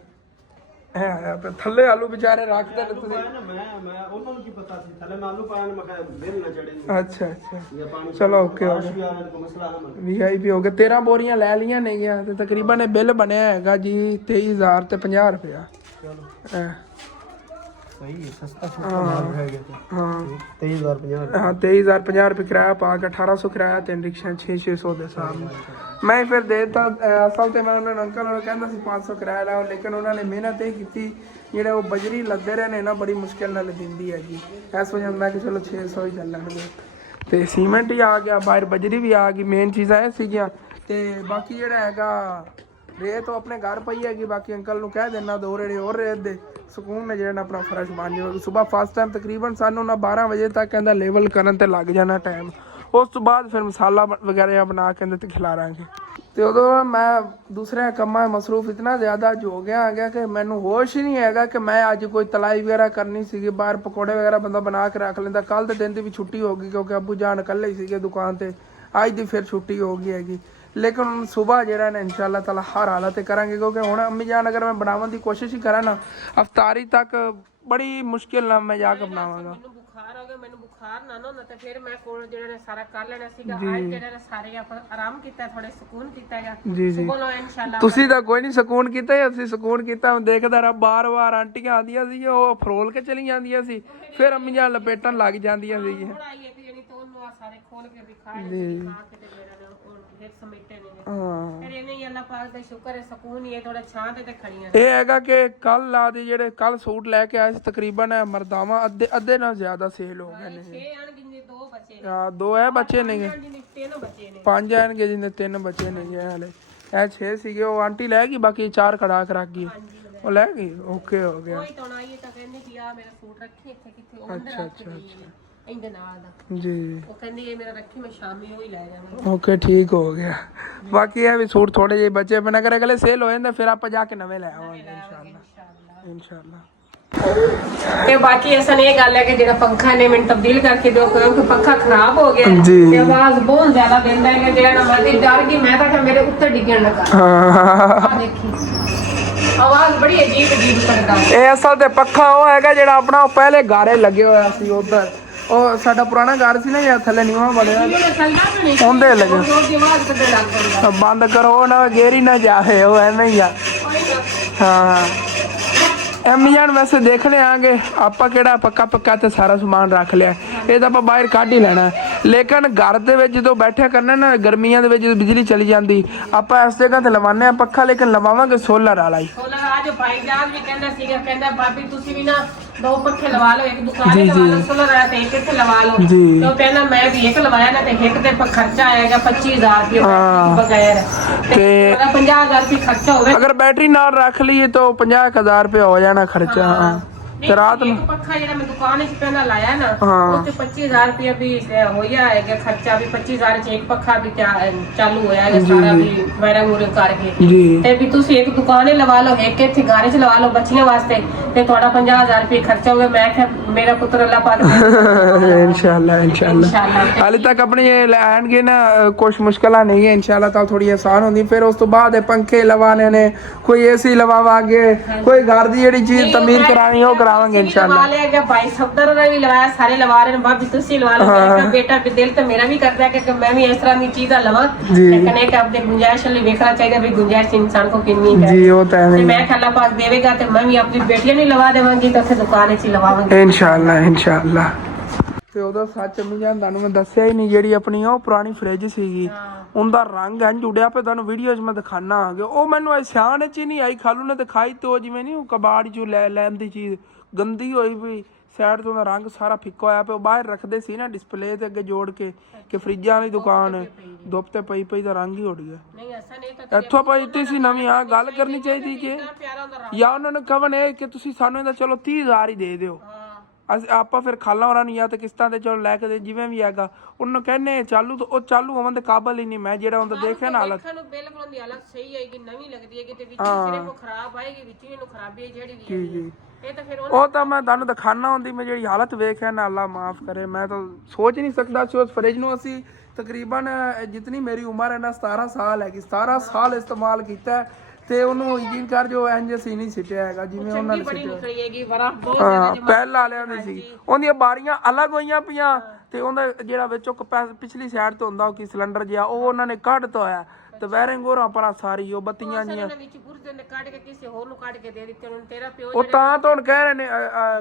थल्ले आलू बेचारे रखते अच्छा अच्छा चलो ओके हो गया VIP हो गया 13 बोरियां ले लिया नहीं गया तो तकरीबन बिल बनया है जी 23,000 ते 50 रुपया सही है सस्ता है हाँ 23,050 हाँ 23,050 रुपये किराया पा के 1800 किराया 3 रिक्शा 600 के हिसाब में मैं फिर देता असल तो मैं उन्होंने अंकल उन्होंने कहता 500 किराया लाओ लेकिन उन्होंने मेहनत ये की ਜਿਹੜੇ ਉਹ ਬਜਰੀ ਲੱਦੇ ਰਹੇ ਨੇ ਨਾ ਬੜੀ ਮੁਸ਼ਕਿਲ ਨਾਲ ਦਿੰਦੀ ਹੈਗੀ ਇਸ ਵਜ੍ਹਾ ਮੈਂ ਕਿ ਚਲੋ 600 ਹੀ ਚੱਲਣਗੇ ਤੇ ਸੀਮੈਂਟ ਹੀ ਆ ਗਿਆ ਬਾਹਰ ਬਜਰੀ ਵੀ ਆ ਗਈ ਮੇਨ ਚੀਜ਼ਾਂ ਇਹ ਸੀਗੀਆਂ ਤੇ ਬਾਕੀ ਜਿਹੜਾ ਹੈਗਾ ਰੇਤ ਉਹ ਆਪਣੇ ਘਰ ਪਈ ਹੈਗੀ ਬਾਕੀ ਅੰਕਲ ਨੂੰ ਕਹਿ ਦੇਣਾ 2 ਰੇੜੇ ਹੋਰ ਰੇਤ ਦੇ ਸਕੂਨ ਨੇ ਜਿਹੜਾ ਆਪਣਾ ਫਰਸ਼ ਬਣ ਜਾਵੇ ਸਵੇਰ ਫਸਟ ਟਾਈਮ ਤਕਰੀਬਨ ਸਾਨੂੰ ਨਾ 12 ਵਜੇ ਤੱਕ ਕਹਿੰਦਾ ਲੈਵਲ ਕਰਨ ਤੇ ਲੱਗ ਜਾਣਾ ਟਾਈਮ ਉਸ ਤੋਂ ਬਾਅਦ ਫਿਰ ਮਸਾਲਾ ਵਗੈਰਾ ਬਣਾ ਕੇ ਤੇ ਖਿਲਾਰਾਂਗੇ ਤੇ ਉਦੋਂ ਮੈਂ ਦੂਸਰੇ ਕੰਮਾਂ ਮਸਰੂਫ ਇਤਨਾ ਜ਼ਿਆਦਾ ਹੋ ਗਿਆ ਕਿ ਮੈਨੂੰ ਹੋਸ਼ ਹੀ ਨਹੀਂ ਹੈਗਾ ਕਿ ਮੈਂ ਅੱਜ ਕੋਈ ਤਲਾਈ ਵਗੈਰਾ ਕਰਨੀ ਸੀਗੀ ਬਾਹਰ ਪਕੌੜੇ ਵਗੈਰਾ ਬੰਦਾ ਬਣਾ ਕੇ ਰੱਖ ਲੈਂਦਾ ਕੱਲ ਦੇ ਦਿਨ ਦੀ ਵੀ ਛੁੱਟੀ ਹੋ ਗਈ ਕਿਉਂਕਿ ਅੱਬੂ ਜਾਨ ਇਕੱਲੇ ਹੀ ਸੀਗੇ ਦੁਕਾਨ ਤੇ ਅੱਜ ਦੀ ਫਿਰ ਛੁੱਟੀ ਹੋ ਗਈ ਹੈਗੀ लेकिन सुबह जो है ना इंशाल्लाह ताला हर हालत करांगे क्योंकि हुण अम्मी जान अगर मैं बनाने की कोशिश ही करा ना अफतारी तक बड़ी मुश्किल ना मैं जाके बनावांगा बुखार हो गया मैंने बुखार ना ना ते फिर मैं कोल जेड़ा सारा कर लेना सीगा आज जेड़ा सारे आप आराम कीता थोड़े सुकून कीता है जी जी बोलो इंशाल्लाह ਤੁਸੀਂ ਤਾਂ ਕੋਈ ਨਹੀਂ ਸਕੂਨ ਕੀਤਾ ਅਸੀਂ ਸਕੂਨ ਕੀਤਾ ਹੁਣ ਦੇਖਦਾ ਰ ਬਾਰ-ਬਾਰ ਆਂਟੀਆਂ ਆਂਦੀਆਂ ਸੀ ਉਹ ਫਰੋਲ ਕੇ ਚਲੀ ਜਾਂਦੀਆਂ ਸੀ ਫਿਰ ਅੰਮੀ ਜਾਨ ਲਪੇਟਣ ਲੱਗ ਜਾਂਦੀਆਂ ਸੀ ਥੋੜਾ ਇਹ ਜਿਹੜੀ ਤੋਂ ਸਾਰੇ ਖੋਲ ਕੇ ਦਿਖਾਏ ਜੀ ਫਿਰ ਸਮੇਟੇ ਨੇ ਹਾਂ ਫਿਰ ਇਹਨੇ ਅੱਲਾਹ ਪਾਕ ਦਾ ਸ਼ੁਕਰ ਹੈ ਸਕੂਨ ਹੀ ਹੈ ਥੋੜਾ ਛਾਂ ਤੇ ਖੜੀਆਂ ਇਹ ਹੈਗਾ ਕਿ ਕੱਲ ਆ ਦੀ ਜਿਹੜੇ ਕੱਲ ਸੂਟ ਲੈ ਕੇ ਆਏ ਸੀ ਤਕਰੀਬਨ ਮਰਦਾਵਾਂ ਅੱਧੇ ਨਾਲ ਜ਼ਿਆਦਾ ਸੇਲ ਹੋ ਗਏ ਨੇ 6 ਆਣਗੇ ਜਿੰਨੇ 2 ਬੱਚੇ ਹਾਂ 2 ਹੈ ਬੱਚੇ ਨੇਗੇ ਜਿੰਨੇ 3 ਬੱਚੇ ਨੇ 5 ਆਣਗੇ ਜਿੰਨੇ 3 ਬੱਚੇ ਨੇਗੇ ਹਲੇ ਇਹ 6 ਸੀਗੇ ਉਹ ਆਂਟੀ ਲੈ ਗਈ ਬਾਕੀ 4 ਖੜਾ ਕੇ ਰੱਖ ਗਈ ਉਹ ਲੈ ਗਈ ਓਕੇ ਹੋ ਗਿਆ ਕੋਈ ਤਾਂ ਆਈ ਤਾਂ ਕਹਿੰਦੇ ਕਿ ਆ ਮੇਰਾ ਸੂਟ ਰੱਖੀ ਇੱਥੇ ਕਿੱਥੇ ਉਹ ਅੰਦਰ ਰੱਖ ਗਈ ਇਹਦੇ ਨਾਲ ਦਾ ਜੀ ਉਹ ਕਹਿੰਦੀ ਇਹ ਮੇਰਾ ਰੱਖੀ ਮੈਂ ਸ਼ਾਮੀ ਉਹ ਹੀ ਲੈ ਜਾਵਾਂਗਾ ਓਕੇ ਠੀਕ ਹੋ ਗਿਆ ਬਾਕੀ ਇਹ ਵੀ ਸੂਟ ਥੋੜੇ ਜਿਹੇ ਬੱਚੇ ਬਣਾ ਕੇ ਅਗਲੇ ਸੇਲ ਹੋ ਜਾਂਦੇ ਫਿਰ ਆਪਾਂ ਜਾ ਕੇ ਨਵੇਂ ਲੈ ਆਵਾਂਗੇ ਇਨਸ਼ਾਅੱਲਾ ਤੇ ਬਾਕੀ ਅਸਲ ਇਹ ਗੱਲ ਹੈ ਕਿ ਜਿਹੜਾ ਪੰਖਾ ਨੇ ਮੈਨੂੰ ਤਬਦੀਲ ਕਰਕੇ ਦਿਓ ਕਿਉਂਕਿ ਪੰਖਾ ਖਰਾਬ ਹੋ ਗਿਆ ਜੀ ਤੇ ਆਵਾਜ਼ ਬਹੁਤ ਜ਼ਿਆਦਾ ਦਿੰਦਾ ਹੈ ਕਿ ਜਿਹੜਾ ਨਾ ਮੈਂ ਡਰ ਗਈ ਮੈਂ ਤਾਂ ਕਿ ਮੇਰੇ ਉੱਤੇ ਡਿੱਗਣ ਲੱਗਾ ਆ ਦੇਖੀ ਆਵਾਜ਼ ਬੜੀ ਅਜੀਬ ਕਰਦਾ ਇਹ ਅਸਲ ਤੇ ਪੱਖਾ ਉਹ ਹੈਗਾ ਜਿਹੜਾ ਆਪਣਾ ਉਹ ਪਹਿਲੇ ਗਾਰੇ ਲੱਗੇ ਹੋਇਆ ਸੀ ਉਧਰ ਉਹ ਸਾਡਾ ਪੁਰਾਣਾ ਘਰ ਸੀ ਨਾ ਯਾਰ ਥੱਲੇ ਨੀਵਾਂ ਬਣਿਆ ਉਹਦੇ ਲੱਗੇ ਬੰਦ ਕਰੋ ਨਾ ਗੇਰੀ ਨਾ ਜਾਏ ਉਹ ਐਵੇਂ ਹੀ ਆ ਹਾਂ ਐਮੀ ਜਾਨ ਵੈਸੇ ਦੇਖਣੇ ਆਂਗੇ ਆਪਾਂ ਕਿਹੜਾ ਪੱਕਾ ਤੇ ਸਾਰਾ ਸਮਾਨ ਰੱਖ ਲਿਆ ਇਹ ਤਾਂ ਆਪਾਂ ਬਾਹਰ ਕੱਢ ਹੀ ਲੈਣਾ ਲੇਕਿਨ ਘਰ ਦੇ ਵਿੱਚ ਜਦੋਂ ਬੈਠਿਆ ਕਰਨਾ ਨਾ ਗਰਮੀਆਂ ਦੇ ਵਿੱਚ ਜਦੋਂ ਬਿਜਲੀ ਚਲੀ ਜਾਂਦੀ ਆਪਾਂ ਇਸ ਜਗ੍ਹਾ ਤੇ ਲਵਾਉਂਦੇ ਆ ਪੱਖਾ ਲੇਕਿਨ ਲਵਾਵਾਂਗੇ ਸੋਲਰ ਵਾਲਾ ਹੀ ਸੋਲਰ ਆ ਜੋ ਭਾਈਜਾਨ ਵੀ ਕਹਿੰਦਾ ਸੀਗਾ ਕਹਿੰਦਾ ਭਾਬੀ ਤੁਸੀਂ ਵੀ ਨਾ 2 ਪੱਖੇ ਲਵਾ ਲਓ ਇੱਕ ਦੁਕਾਨੇ ਲਵਾ ਲਓ ਸੋਲਰ ਆ ਤੇ ਇੱਕ ਇੱਥੇ ਲਵਾ ਲਓ ਤੇ ਉਹ ਕਹਿੰਦਾ ਮੈਂ ਵੀ ਇੱਕ ਲਵਾਇਆ ਨਾ ਤੇ ਇੱਕ ਤੇ ਖਰਚਾ ਆਏਗਾ 25000 ਰੁਪਏ ਬਗੈਰ ਤੇ 50000 ਰੁਪਏ ਖਰਚਾ ਹੋਵੇ ਅਗਰ बैटरी ਨਾਲ ਰੱਖ ਲਈਏ ਤਾਂ 50000 ਰੁਪਏ ਹੋ ਜਾਣਾ ਖਰਚਾ ਤੇ ਰਾਤ ਨੂੰ ਪੱਖਾ ਜਿਹੜਾ ਮੈਂ ਦੁਕਾਨ 'ਚ ਪਹਿਲਾਂ ਲਾਇਆ ਨਾ ਉਸ ਤੇ 25000 ਰੁਪਏ ਵੀ ਹੋਇਆ ਹੈਗਾ ਖਰਚਾ ਵੀ 25000 'ਚ ਇੱਕ ਪੱਖਾ ਵੀ ਚਾਲੂ ਹੋਇਆ ਹੈ ਸਾਰਾ ਵੀ ਮੇਰਾ ਮੂਰੇ ਕਰਕੇ ਤੇ ਵੀ ਤੁਸੀਂ ਇੱਕ ਦੁਕਾਨੇ ਲਵਾ ਲਓ ਇੱਕ ਇੱਥੇ ਘਰ 'ਚ ਲਵਾ ਲਓ ਬੱਚੀਆਂ ਵਾਸਤੇ ਤੇ ਤੁਹਾਡਾ 50000 ਰੁਪਏ ਖਰਚਾ ਹੋਵੇ ਮੈਂ ਕਿਹਾ ਮੇਰਾ ਪੁੱਤਰ ਅੱਲਾਹ ਪਾਕ इंशाल्लाह हाले तक अपने लैणगे ना कुछ मुश्किल नहीं है इंशाल्लाह ताला थोड़ी आसान होंगी फिर उस तो बाद पंखे लवाने ने कोई एसी लवावांगे कोई घर दी जेड़ी चीज तमीर करानी हो करावांगे इंशाल्लाह लवा लेगा भाई सफदर ने भी लवाया सारे लवा रहे ने भाभी तुसी लवा लो मेरा बेटा भी दिल तो मेरा भी करता है कि मैं भी इस तरह की चीज़ लवा लेकिन एक अपने गुंजाइश वाली देखना चाहिए भाई गुंजाइश इंसान को कितनी है जी वो तो है मैं अल्लाह पाक देवेगा तो मैं भी अपनी बेटियां नहीं लवा देवांगी तो फिर दुकान से लवावांगी इंशाल्लाह ਤੇ ਉਹਦਾ ਸੱਚ ਅੰਮੀ ਜਾਨ ਤੁਹਾਨੂੰ ਮੈਂ ਦੱਸਿਆ ਹੀ ਨਹੀਂ ਜਿਹੜੀ ਆਪਣੀ ਉਹ ਪੁਰਾਣੀ ਫ੍ਰਿਜ ਸੀਗੀ ਉਹਦਾ ਰੰਗ ਇੰਜ ਉੜਿਆ ਪਿਆ ਤੁਹਾਨੂੰ ਵੀਡੀਓ 'ਚ ਮੈਂ ਦਿਖਾਣਾ ਆਗੇ ਉਹ ਮੈਨੂੰ ਸਿਆਣ 'ਚ ਹੀ ਨਹੀਂ ਆਈ ਖਾਲੂ ਨੇ ਦਿਖਾਈ ਤੇ ਉਹ ਜਿਵੇਂ ਨਹੀਂ ਉਹ ਕਬਾੜ 'ਚੋਂ ਲੈਣ ਦੀ ਚੀਜ਼ ਗੰਦੀ ਹੋਈ ਵੀ ਸਾਈਡ ਤੋਂ ਦਾ ਰੰਗ ਸਾਰਾ ਫਿੱਕਾ ਹੋਇਆ ਪਿਆ। ਉਹ ਬਾਹਰ ਰੱਖਦੇ ਸੀ ਨਾ ਡਿਸਪਲੇ ਤੇ ਅੱਗੇ ਜੋੜ ਕੇ ਕਿ ਫਰਿੱਜਾਂ ਦੀ ਦੁਕਾਨ ਧੁੱਪ ਤੇ ਪਈ ਪਈ ਦਾ ਰੰਗ ਹੀ ਉੱਡ ਗਿਆ। ਨਹੀਂ ਐਸਾ ਨਹੀਂ ਤਾਂ ਇੱਥੋਂ ਆਪਾਂ ਦਿੱਤੀ ਸੀ ਨਵੀਂ। ਆ ਗੱਲ ਕਰਨੀ ਚਾਹੀਦੀ ਕਿ ਪਿਆਰਾ ਹੁੰਦਾ ਰੰਗ। ਜਾਂ ਉਹਨਾਂ ਨੂੰ ਕਹਣ ਇਹ ਕਿ ਤੁਸੀਂ ਸਾਨੂੰ ਇਹਦਾ ਚਲੋ 30,000 ਹੀ ਦੇ ਦਿਓ। ਅਸੀਂ ਆਪਾਂ ਫਿਰ ਖਾਲਾ ਹੋਰਾਂ ਨੂੰ ਜਾਂ ਤੇ ਕਿਸ਼ਤਾਂ ਤੇ ਚਲੋ ਲੈ ਕੇ ਦੇ ਜਿਵੇਂ ਵੀ ਹੈਗਾ। ਉਹਨੂੰ ਕਹਿੰਦੇ ਚਾਲੂ ਤਾਂ ਉਹ ਚਾਲੂ ਹੋਣ ਦੇ ਕਾਬਲ ਹੀ ਨਹੀਂ। ਮੈਂ ਜਿਹੜਾ ਹੁੰਦਾ ਦੇਖਿਆ ਨਾ ਹਾਲਤ ਸਾਨੂੰ ਬਿਲਕੁਲ ਦੀ ਹਾਲਤ ਸਹੀ ਆਏਗੀ, ਨਵੀਂ ਲੱਗਦੀ ਹੈ ਕਿ ਤੇ ਵਿੱਚ ਸਿਰਫ ਖਰਾਬ ਆਏਗੀ, ਵਿੱਚ ਇਹਨੂੰ ਖਰਾਬੀ ਜਿਹੜੀ ਵੀ ਜੀ ਜੀ ਇਹ ਤਾਂ ਫਿਰ ਉਹ ਤਾਂ ਮੈਂ ਤੁਹਾਨੂੰ ਦਿਖਾਣਾ ਹੁੰਦੀ। ਮੈਂ ਜਿਹੜੀ ਹਾਲਤ ਵੇਖਿਆ ਨਾ ਅੱਲਾ ਮਾਫ ਕਰੇ, ਮੈਂ ਤਾਂ ਸੋਚ ਨਹੀਂ ਸਕਦਾ ਸੀ ਉਸ ਫਰਿੱਜ ਨੂੰ ਅਸੀਂ ਤਕਰੀਬਨ ਜਿਤਨੀ ਮੇਰੀ ਉਮਰ ਹੈ ਨਾ 17 ਸਾਲ ਹੈਗੀ, 17 ਸਾਲ ਇਸਤੇਮਾਲ ਕੀਤਾ ਤੇ ਉਹਨੂੰ ਯਕੀਨ ਕਰ ਜੋ ਇੰਜ ਸੀ ਨਹੀਂ ਸਿੱਟਿਆ ਹੈਗਾ ਜਿਵੇਂ ਉਹਨਾਂ ਨੇ ਬੜੀ ਸਿੱਟਿਆ। ਨਿਕਲੀ ਹੈਗੀ ਬੜਾ ਬਹੁਤ ਹਾਂ ਪਹਿਲਾਂ ਵਾਲਿਆਂ ਦੀ ਸੀ। ਉਹਦੀਆਂ ਬਾਰੀਆਂ ਅਲੱਗ ਹੋਈਆਂ ਪਈਆਂ ਤੇ ਉਹਦਾ ਜਿਹੜਾ ਵਿੱਚੋਂ ਪਿਛਲੀ ਸਾਈਡ ਤੋਂ ਹੁੰਦਾ ਉਹ ਕੀ ਸਿਲੰਡਰ ਜਿਹਾ ਉਹ ਉਹਨਾਂ ਨੇ ਕੱਢਤਾ ਹੋਇਆ ਤੇ ਵਾਇਰਿੰਗ ਹੋਰਾਂ ਪਰਾਂ ਸਾਰੀ ਉਹ ਬੱਤੀਆਂ ਜੀਆਂ ਵਿੱਚ ਪੁਰਜੇ ਨੇ ਕੱਢ ਕੇ ਕਿਸੇ ਹੋਰ ਨੂੰ ਕੱਢ ਕੇ ਦੇ ਦਿੱਤੇ। ਹੁਣ ਤੇਰਾ ਪਿਓ ਉਹ ਤਾਂ ਹੁਣ ਕਹਿ ਰਹੇ ਨੇ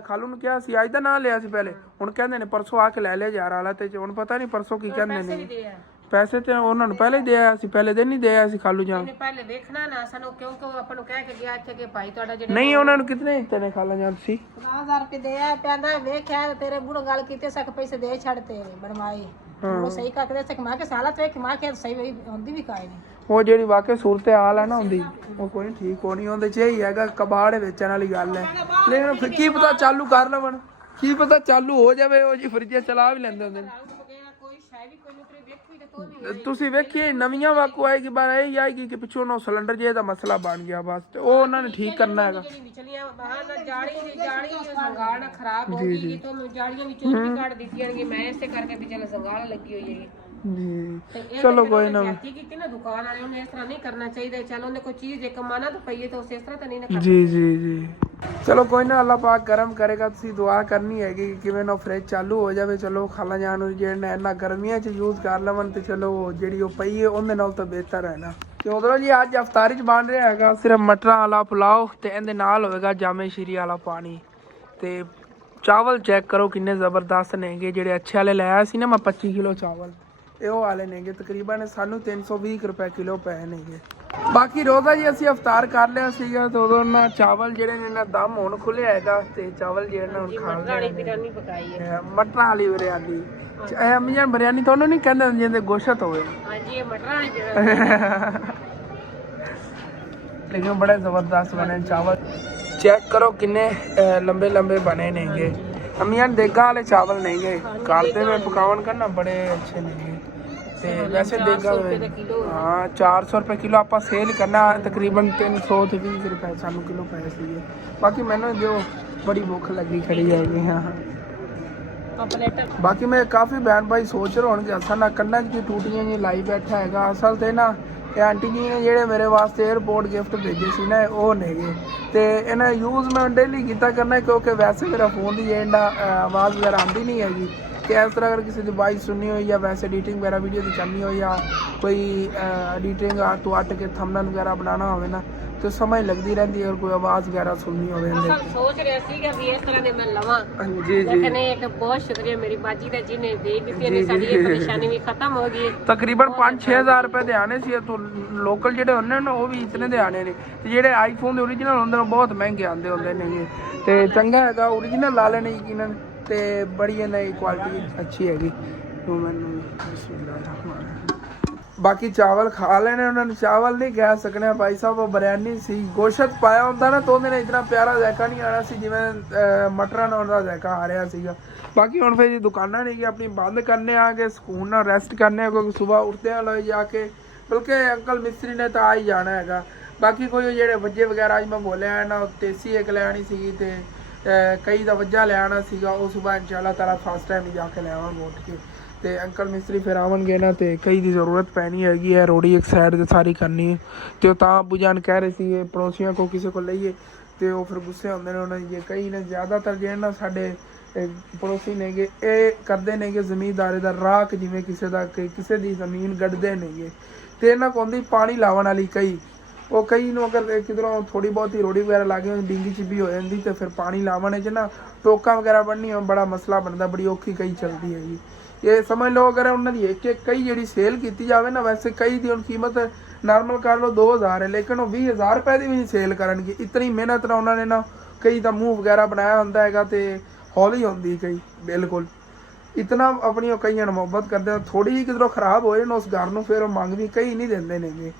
ਖਾਲੂ ਨੂੰ ਕਿਹਾ ਸੀ ਅੱਜ ਦਾ ਨਾਂ ਲਿਆ ਸੀ ਪਹਿਲੇ, ਹੁਣ ਕਹਿੰਦੇ ਨੇ ਪਰਸੋਂ ਆ ਕੇ ਲੈ ਲਿਆ ਯਾਰ ਵਾਲਾ ਤੇ ਹੁਣ ਪਤਾ ਨਹੀਂ ਪਰਸੋਂ ਕੀ ਕਹਿੰਦੇ ਨੇ। ਪੈਸੇ ਤੇ ਉਹਨਾਂ ਨੂੰ ਪਹਿਲੇ ਹੀ ਦੇ ਆਇਆ ਸੀ, ਪਹਿਲੇ ਦਿਨ ਹੀ ਦੇ ਆਇਆ ਸੀ ਖਾਲੂ ਜਾਨ। ਪਹਿਲੇ ਵੇਖਣਾ ਨਾ ਸਾਨੂੰ ਕਿਉਂਕਿ ਉਹ ਆਪਾਂ ਨੂੰ ਕਹਿ ਕੇ ਗਿਆ ਇੱਥੇ ਕਿ ਭਾਈ ਤੁਹਾਡਾ ਜਿਹੜਾ ਨਹੀਂ ਉਹਨਾਂ ਨੂੰ ਕਿਤਨੇ ਦਿੱਤੇ ਨੇ ਖਾਲਾ ਜਾਨ ਸੀ 50,000 ਰੁਪਏ ਦੇ ਆ ਪੈਂਦਾ ਵੇਖਿਆ ਤੇਰੇ ਬੁੜ ਗੱਲ ਕੀਤੇ ਸਕ ਪੈਸੇ ਦੇ ਛੱਡਤੇ ਬਣਵਾਏ ਉਹ ਸਹੀ ਕਰਕੇ ਦੇ ਸਕ ਮਾ ਕੇ ਸਾਲਾ ਤੇ ਕਿ ਮਾ ਕੇ ਸਹੀ ਹੋਈ ਹੁੰਦੀ ਵੀ ਕਾਇ ਨਹੀਂ। ਉਹ ਜਿਹੜੀ ਵਾਕਿਆ ਸੂਰਤ ਹਾਲ ਹੈ ਨਾ ਹੁੰਦੀ ਉਹ ਕੋਈ ਠੀਕ ਹੋ ਨਹੀਂ ਉਹਦੇ ਚ ਹੀ ਹੈਗਾ। ਕਬਾੜ ਵੇਚਣ ਵਾਲੀ ਗੱਲ ਹੈ ਲੇਕਿਨ ਫਿਰ ਕੀ ਪਤਾ ਚਾਲੂ ਕਰ ਲਵਣ, ਕੀ ਪਤਾ ਚਾਲੂ ਹੋ ਜਾਵੇ। ਉਹ ਜੀ ਫਰਿੱਜਾਂ ਚਲਾ ਵੀ ਲੈਂਦੇ ਹੁੰਦੇ ਨੇ। ਤੁਸੀਂ ਵੇਖੀਏ ਨਵੀਆਂ ਵਾਕੂ ਆਏਗੀ ਬਾਰ ਇਹ ਆਏਗੀ ਕਿ ਪਿੱਛੋਂ ਨੋ ਸਿਲੰਡਰ ਜੇ ਦਾ ਮਸਲਾ ਬਣ ਗਿਆ ਬਸ ਤੇ ਉਹ ਉਹਨਾਂ ਨੇ ਠੀਕ ਕਰਨਾ ਹੈਗਾ। ਸੰਗਾਲ ਖਰਾਬ ਹੋ ਗਈ ਤਾਂ ਜਾੜੀਆਂ ਵਿੱਚੋਂ ਵੀ ਕੱਢ ਦਿੱਤੀਆਂ ਨੇ। ਮੈਂ ਇਸੇ ਕਰਕੇ ਵੀ ਚਲ ਸੰਗਾਲ ਲੱਗੀ ਹੋਈ ਹੈ ਜੀ ਚਲੋ ਕੋਈ ਨਾ ਕੀਤੀ ਨਾ ਦੁਕਾਨ ਵਾਲੇ ਉਹਨੇ ਇਸ ਤਰ੍ਹਾਂ ਨਹੀਂ ਕਰਨਾ ਚਾਹੀਦਾ। ਚਲ ਉਹਨੇ ਕੋਈ ਚੀਜ਼ ਜੇ ਕਮਾਣਾ ਤਾਂ ਪਈਏ ਤਾਂ ਉਸ ਇਸ ਤਰ੍ਹਾਂ ਤਾਂ ਨਹੀਂ ਨਾ। ਜੀ ਜੀ ਜੀ ਚਲੋ ਕੋਈ ਨਾ ਅੱਲਾਹ ਪਾਕ ਕਰਮ ਕਰੇਗਾ। ਤੁਸੀਂ ਦੁਆ ਕਰਨੀ ਹੈਗੀ ਕਿ ਕਿਵੇਂ ਨਾ ਫਰਿੱਜ ਚਾਲੂ ਹੋ ਜਾਵੇ। ਚਲੋ ਖਾਲਾ ਜਾਨ ਨੂੰ ਜਿਹੜੇ ਇੰਨਾ ਗਰਮੀਆਂ 'ਚ ਯੂਜ਼ ਕਰ ਲਵਣ ਤੇ ਚਲੋ ਜਿਹੜੀ ਉਹ ਪਈ ਹੈ ਉਹਦੇ ਨਾਲ ਤਾਂ ਬਿਹਤਰ ਹੈ ਨਾ। ਤੇ ਉਧਰੋਂ ਜੀ ਅੱਜ ਅਫਤਾਰੀ 'ਚ ਬਣ ਰਿਹਾ ਹੈਗਾ ਸਿਰਫ ਮਟਰਾਂ ਵਾਲਾ ਪੁਲਾਓ ਤੇ ਇਹਦੇ ਨਾਲ ਹੋਵੇਗਾ ਜਾਮੇ ਸ਼ੀਰੀ ਵਾਲਾ ਪਾਣੀ। ਤੇ ਚਾਵਲ ਚੈੱਕ ਕਰੋ ਕਿੰਨੇ ਜ਼ਬਰਦਸਤ ਨੇਗੇ। ਜਿਹੜੇ ਅੱਛੇ ਵਾਲੇ ਲੈ ਆਇਆ ਸੀ ਨਾ ਮੈਂ 25 ਕਿਲੋ ਚਾਵਲ ਇਹ ਉਹ ਵਾਲੇ ਨੇਗੇ। ਤਕਰੀਬਨ ਸਾਨੂੰ 320 ਰੁਪਏ ਕਿਲੋ ਪਏ ਨੇਗੇ। ਬਾਕੀ ਰੋਜ਼ਾ ਜੀ ਅਸੀਂ ਅਫਤਾਰ ਕਰ ਲਿਆ ਸੀਗਾ ਤੇ ਉਦੋਂ ਨਾ ਚਾਵਲ ਜਿਹੜੇ ਨੇ ਨਾ ਦਮ ਹੁਣ ਖੁੱਲਿਆ ਹੈਗਾ ਤੇ ਚਾਵਲ ਜਿਹੜੇ ਨੇ ਹੁਣ ਖਾਣ ਵਾਲੀ ਬਿਰਿਆਨੀ ਪਕਾਈ ਹੈ ਮਟਰਾਂ ਵਾਲੀ ਬਿਰਿਆਨੀ। ਅੰਮੀ ਜਾਨ ਬਿਰਿਆਨੀ ਤੁਹਾਨੂੰ ਨਹੀਂ ਕਹਿੰਦੇ ਜਿੰਦੇ ਗੋਸ਼ਤ ਹੋਵੇ। ਹਾਂਜੀ ਇਹ ਮਟਰਾਂ ਵਾਲੀ ਬਿਰਿਆਨੀ ਲੇਕਿਨ ਬੜੇ ਜ਼ਬਰਦਸਤ ਬਣੇ ਚਾਵਲ। ਚੈੱਕ ਕਰੋ ਕਿੰਨੇ ਲੰਬੇ ਲੰਬੇ ਬਣੇ ਨੇਗੇ। ਅੰਮੀ ਜਾਨ ਦੇਗਾ ਵਾਲੇ ਚਾਵਲ ਨੇਗੇ ਕਰਦੇ में पकावन करना बड़े अच्छे नੇਗੇ ਤੇ ਵੈਸੇ ਦੇਗਾ ਹਾਂ 400 ਰੁਪਏ ਕਿਲੋ ਆਪਾਂ ਸੇਲ ਕਰਨਾ ਤਕਰੀਬਨ 300 ਤੇ 20 ਰੁਪਏ ਸਾਨੂੰ ਕਿਲੋ ਪਏ ਸੀਗੇ। ਬਾਕੀ ਮੈਨੂੰ ਜੋ ਬੜੀ ਭੁੱਖ ਲੱਗੀ ਖੜੀ ਹੈਗੀ ਹਾਂ। ਬਾਕੀ ਮੈਂ ਕਾਫੀ ਬਹਿਨ ਭਾਈ ਸੋਚ ਰਹੇ ਹੋਣਗੇ ਅਸਾਂ ਨਾ ਕੰਨਾਂ 'ਚ ਟੂਟੀਆਂ ਜੀ ਲਾਈ ਬੈਠਾ ਹੈਗਾ। ਅਸਲ ਤੇ ਨਾ ਇਹ ਆਂਟੀ ਜੀ ਨੇ ਜਿਹੜੇ ਮੇਰੇ ਵਾਸਤੇ 에어ਪੋਰਟ ਗਿਫਟ ਭੇਜੇ ਸੀ ਨਾ ਉਹ ਨੇਗੇ ਤੇ ਇਹਨਾਂ ਯੂਜ਼ ਮੈਂ ਡੇਲੀ ਕੀਤਾ ਕਰਨਾ ਕਿਉਂਕਿ ਵੈਸੇ ਮੇਰਾ ਫੋਨ ਦੀ ਜਿਹੜਾ ਆਵਾਜ਼ ਵਗੈਰਾ ਆਉਂਦੀ ਨਹੀਂ ਹੈਗੀ। ਕਿ ਇਸ ਤਰ੍ਹਾਂ ਅਗਰ ਕਿਸੇ ਦੀ ਵਾਇਸ ਸੁਣਨੀ ਹੋਈ ਜਾਂ ਵੈਸੇ ਐਡੀਟਿੰਗ ਵਗੈਰਾ ਵੀਡੀਓ ਦੀ ਕਰਨੀ ਹੋਈ ਜਾਂ ਕੋਈ ਐਡੀਟਿੰਗ ਤੋਂ ਅੱਟ ਕੇ ਥੰਬਨੇਲ ਵਗੈਰਾ ਬਣਾਉਣਾ ਹੋਵੇ ਨਾ ਤੇ ਸਮਝ ਲੱਗਦੀ ਰਹਿੰਦੀ ਹੈ। ਕੋਈ ਆਵਾਜ਼ ਵਗੈਰਾ ਸੁਣਨੀ ਹੋਵੇ ਸੋਚ ਰਿਹਾ ਸੀਗਾ ਵੀ ਇਸ ਤਰ੍ਹਾਂ ਦੇ ਮੈਂ ਲਵਾਂ। ਜੀ ਜੀ ਲੇਕਿਨ ਇੱਕ ਬਹੁਤ ਸ਼ੁਕਰੀਆ ਮੇਰੀ ਬਾਜੀ ਦਾ ਜਿਹਨੇ ਦੇ ਦਿੱਤੀ ਨੇ ਸਾਡੀ ਇਹ ਪਰੇਸ਼ਾਨੀ ਵੀ ਖਤਮ ਹੋ ਗਈ। ਤਕਰੀਬਨ 5-6000 ਰੁਪਏ ਦੇ ਆਣੇ ਸੀ ਤੋਂ ਲੋਕਲ ਜਿਹੜੇ ਹੁੰਦੇ ਨੇ ਉਹ ਵੀ ਇਤਨੇ ਦੇ ਆਣੇ ਨੇ ਤੇ ਜਿਹੜੇ ਆਈਫੋਨ ਦੇ ਓਰੀਜਨਲ ਹੁੰਦੇ ਨੇ ਬਹੁਤ ਮਹਿੰਗੇ ਆਉਂਦੇ ਹੁੰਦੇ ਨੇ ਤੇ ਚੰਗਾ ਹੈਗਾ ਓਰੀਜਨਲ ਲਾ ਲੈਣੇ ਯਕੀਨਨ ਤੇ ਬੜੀ ਇਹਨਾਂ ਦੀ ਕੁਆਲਿਟੀ ਅੱਛੀ ਹੈਗੀ। ਮੈਨੂੰ ਬਾਕੀ ਚਾਵਲ ਖਾ ਲੈਣੇ ਉਹਨਾਂ ਨੇ ਚਾਵਲ ਨਹੀਂ ਕਹਿ ਸਕਣੇ ਭਾਈ ਸਾਹਿਬ। ਉਹ ਬਿਰਿਆਨੀ ਸੀ ਗੋਸ਼ਤ ਪਾਇਆ ਹੁੰਦਾ ਨਾ ਤਾਂ ਉਹਦੇ ਨਾਲ ਇਤਨਾ ਪਿਆਰਾ ਜ਼ਾਇਕਾ ਨਹੀਂ ਆਣਾ ਸੀ ਜਿਵੇਂ ਮਟਰਾਂ ਨਾਲ ਉਹਦਾ ਜ਼ਾਇਕਾ ਆ ਰਿਹਾ ਸੀਗਾ। ਬਾਕੀ ਹੁਣ ਫਿਰ ਦੁਕਾਨਾਂ ਨਹੀਂ ਕਿ ਆਪਣੀ ਬੰਦ ਕਰਨੇ ਆ ਕੇ ਸਕੂਨ ਨਾਲ ਰੈਸਟ ਕਰਨੇ ਆ ਕਿਉਂਕਿ ਸਵੇਰ ਉੱਠਦਿਆਂ ਲੋਏ ਜਾ ਕੇ ਬਲਕਿ ਅੰਕਲ ਮਿਸਤਰੀ ਨੇ ਤਾਂ ਆ ਹੀ ਜਾਣਾ ਹੈਗਾ। ਬਾਕੀ ਕੋਈ ਜਿਹੜੇ ਵੱਜੇ ਵਗੈਰਾ ਅੱਜ ਮੈਂ ਬੋਲਿਆ ਨਾ ਤੇਸੀ ਇੱਕ ਲੈਣੀ ਸੀਗੀ ਤੇ ਕਈ ਦਾ ਵੱਜਾ ਲਿਆਣਾ ਸੀਗਾ ਉਹ ਸਵੇਰ ਇਨਸ਼ਾਅੱਲਾ ਤਾਲਾ ਫਸਟ ਟਾਈਮ ਹੀ ਜਾ ਕੇ ਲਿਆਵਾਂਗੇ ਉੱਠ ਕੇ ਤੇ ਅੰਕਲ ਮਿਸਤਰੀ ਫਿਰ ਆਵਣਗੇ ਨਾ ਤੇ ਕਈ ਦੀ ਜ਼ਰੂਰਤ ਪੈਣੀ ਹੈਗੀ ਹੈ। ਰੋੜੀ ਇੱਕ ਸਾਈਡ ਤੇ ਸਾਰੀ ਕਰਨੀ ਹੈ ਤੇ ਉਹ ਤਾਂ ਅੱਬੂ ਜਾਨ ਕਹਿ ਰਹੇ ਸੀ ਪੜੋਸੀਆਂ ਕੋ ਕਿਸੇ ਕੋ ਲਈਏ ਤੇ ਉਹ ਫਿਰ ਗੁੱਸੇ ਹੁੰਦੇ ਨੇ ਉਹਨਾਂ ਦੀ। ਕਈ ਨੇ ਜ਼ਿਆਦਾਤਰ ਜਿਹੜੇ ਨਾ ਸਾਡੇ ਪੜੋਸੀ ਨੇਗੇ ਇਹ ਕਰਦੇ ਨੇਗੇ ਜ਼ਮੀਨਦਾਰੇ ਦਾ ਰਾਖ ਜਿਵੇਂ ਕਿਸੇ ਦੀ ਜ਼ਮੀਨ ਗੱਡਦੇ ਨੇਗੇ ਤੇ ਇਹਨਾਂ ਕੋਲ ਹੁੰਦੀ ਪਾਣੀ ਲਾਉਣ ਵਾਲੀ ਕਈ ਉਹ ਕਈ ਨੂੰ ਅਗਰ ਕਿਧਰੋਂ ਥੋੜੀ ਬਹੁਤੀ ਰੋੜੀ ਵਗੈਰਾ ਲੱਗੇ ਡਿੰਗੀ ਚਿੱਬੀ ਹੋ ਜਾਂਦੀ ਤੇ ਫਿਰ ਪਾਣੀ ਲਾਵਣ 'ਚ ਨਾ ਟੋਕਾਂ ਵਗੈਰਾ ਬਣਨੀ ਬੜਾ ਮਸਲਾ ਬਣਦਾ। ਬੜੀ ਔਖੀ ਕਈ ਚੱਲਦੀ ਹੈਗੀ। ਇਹ ਸਮਝ ਲਓ ਅਗਰ ਉਹਨਾਂ ਦੀ ਇੱਕ ਕਈ ਜਿਹੜੀ ਸੇਲ ਕੀਤੀ ਜਾਵੇ ਨਾ ਵੈਸੇ ਕਈ ਦੀ ਹੁਣ ਕੀਮਤ ਨਾਰਮਲ ਕਰ ਲਓ 2000 ਹੈ ਲੇਕਿਨ ਉਹ 20000 ਰੁਪਏ ਦੀ ਵੀ ਨਹੀਂ ਸੇਲ ਕਰਨਗੇ। ਇਤਨੀ ਮਿਹਨਤ ਨਾਲ ਉਹਨਾਂ ਨੇ ਨਾ ਕਈ ਦਾ ਮੂੰਹ ਵਗੈਰਾ ਬਣਾਇਆ ਹੁੰਦਾ ਹੈਗਾ ਤੇ हौली होंदी कई बिल्कुल इतना अपनी कई मुहब्बत करते हैं थोड़ी जी किधरों खराब हो जाए उस घर में फिर मंग भी कई नहीं देंगे नेगे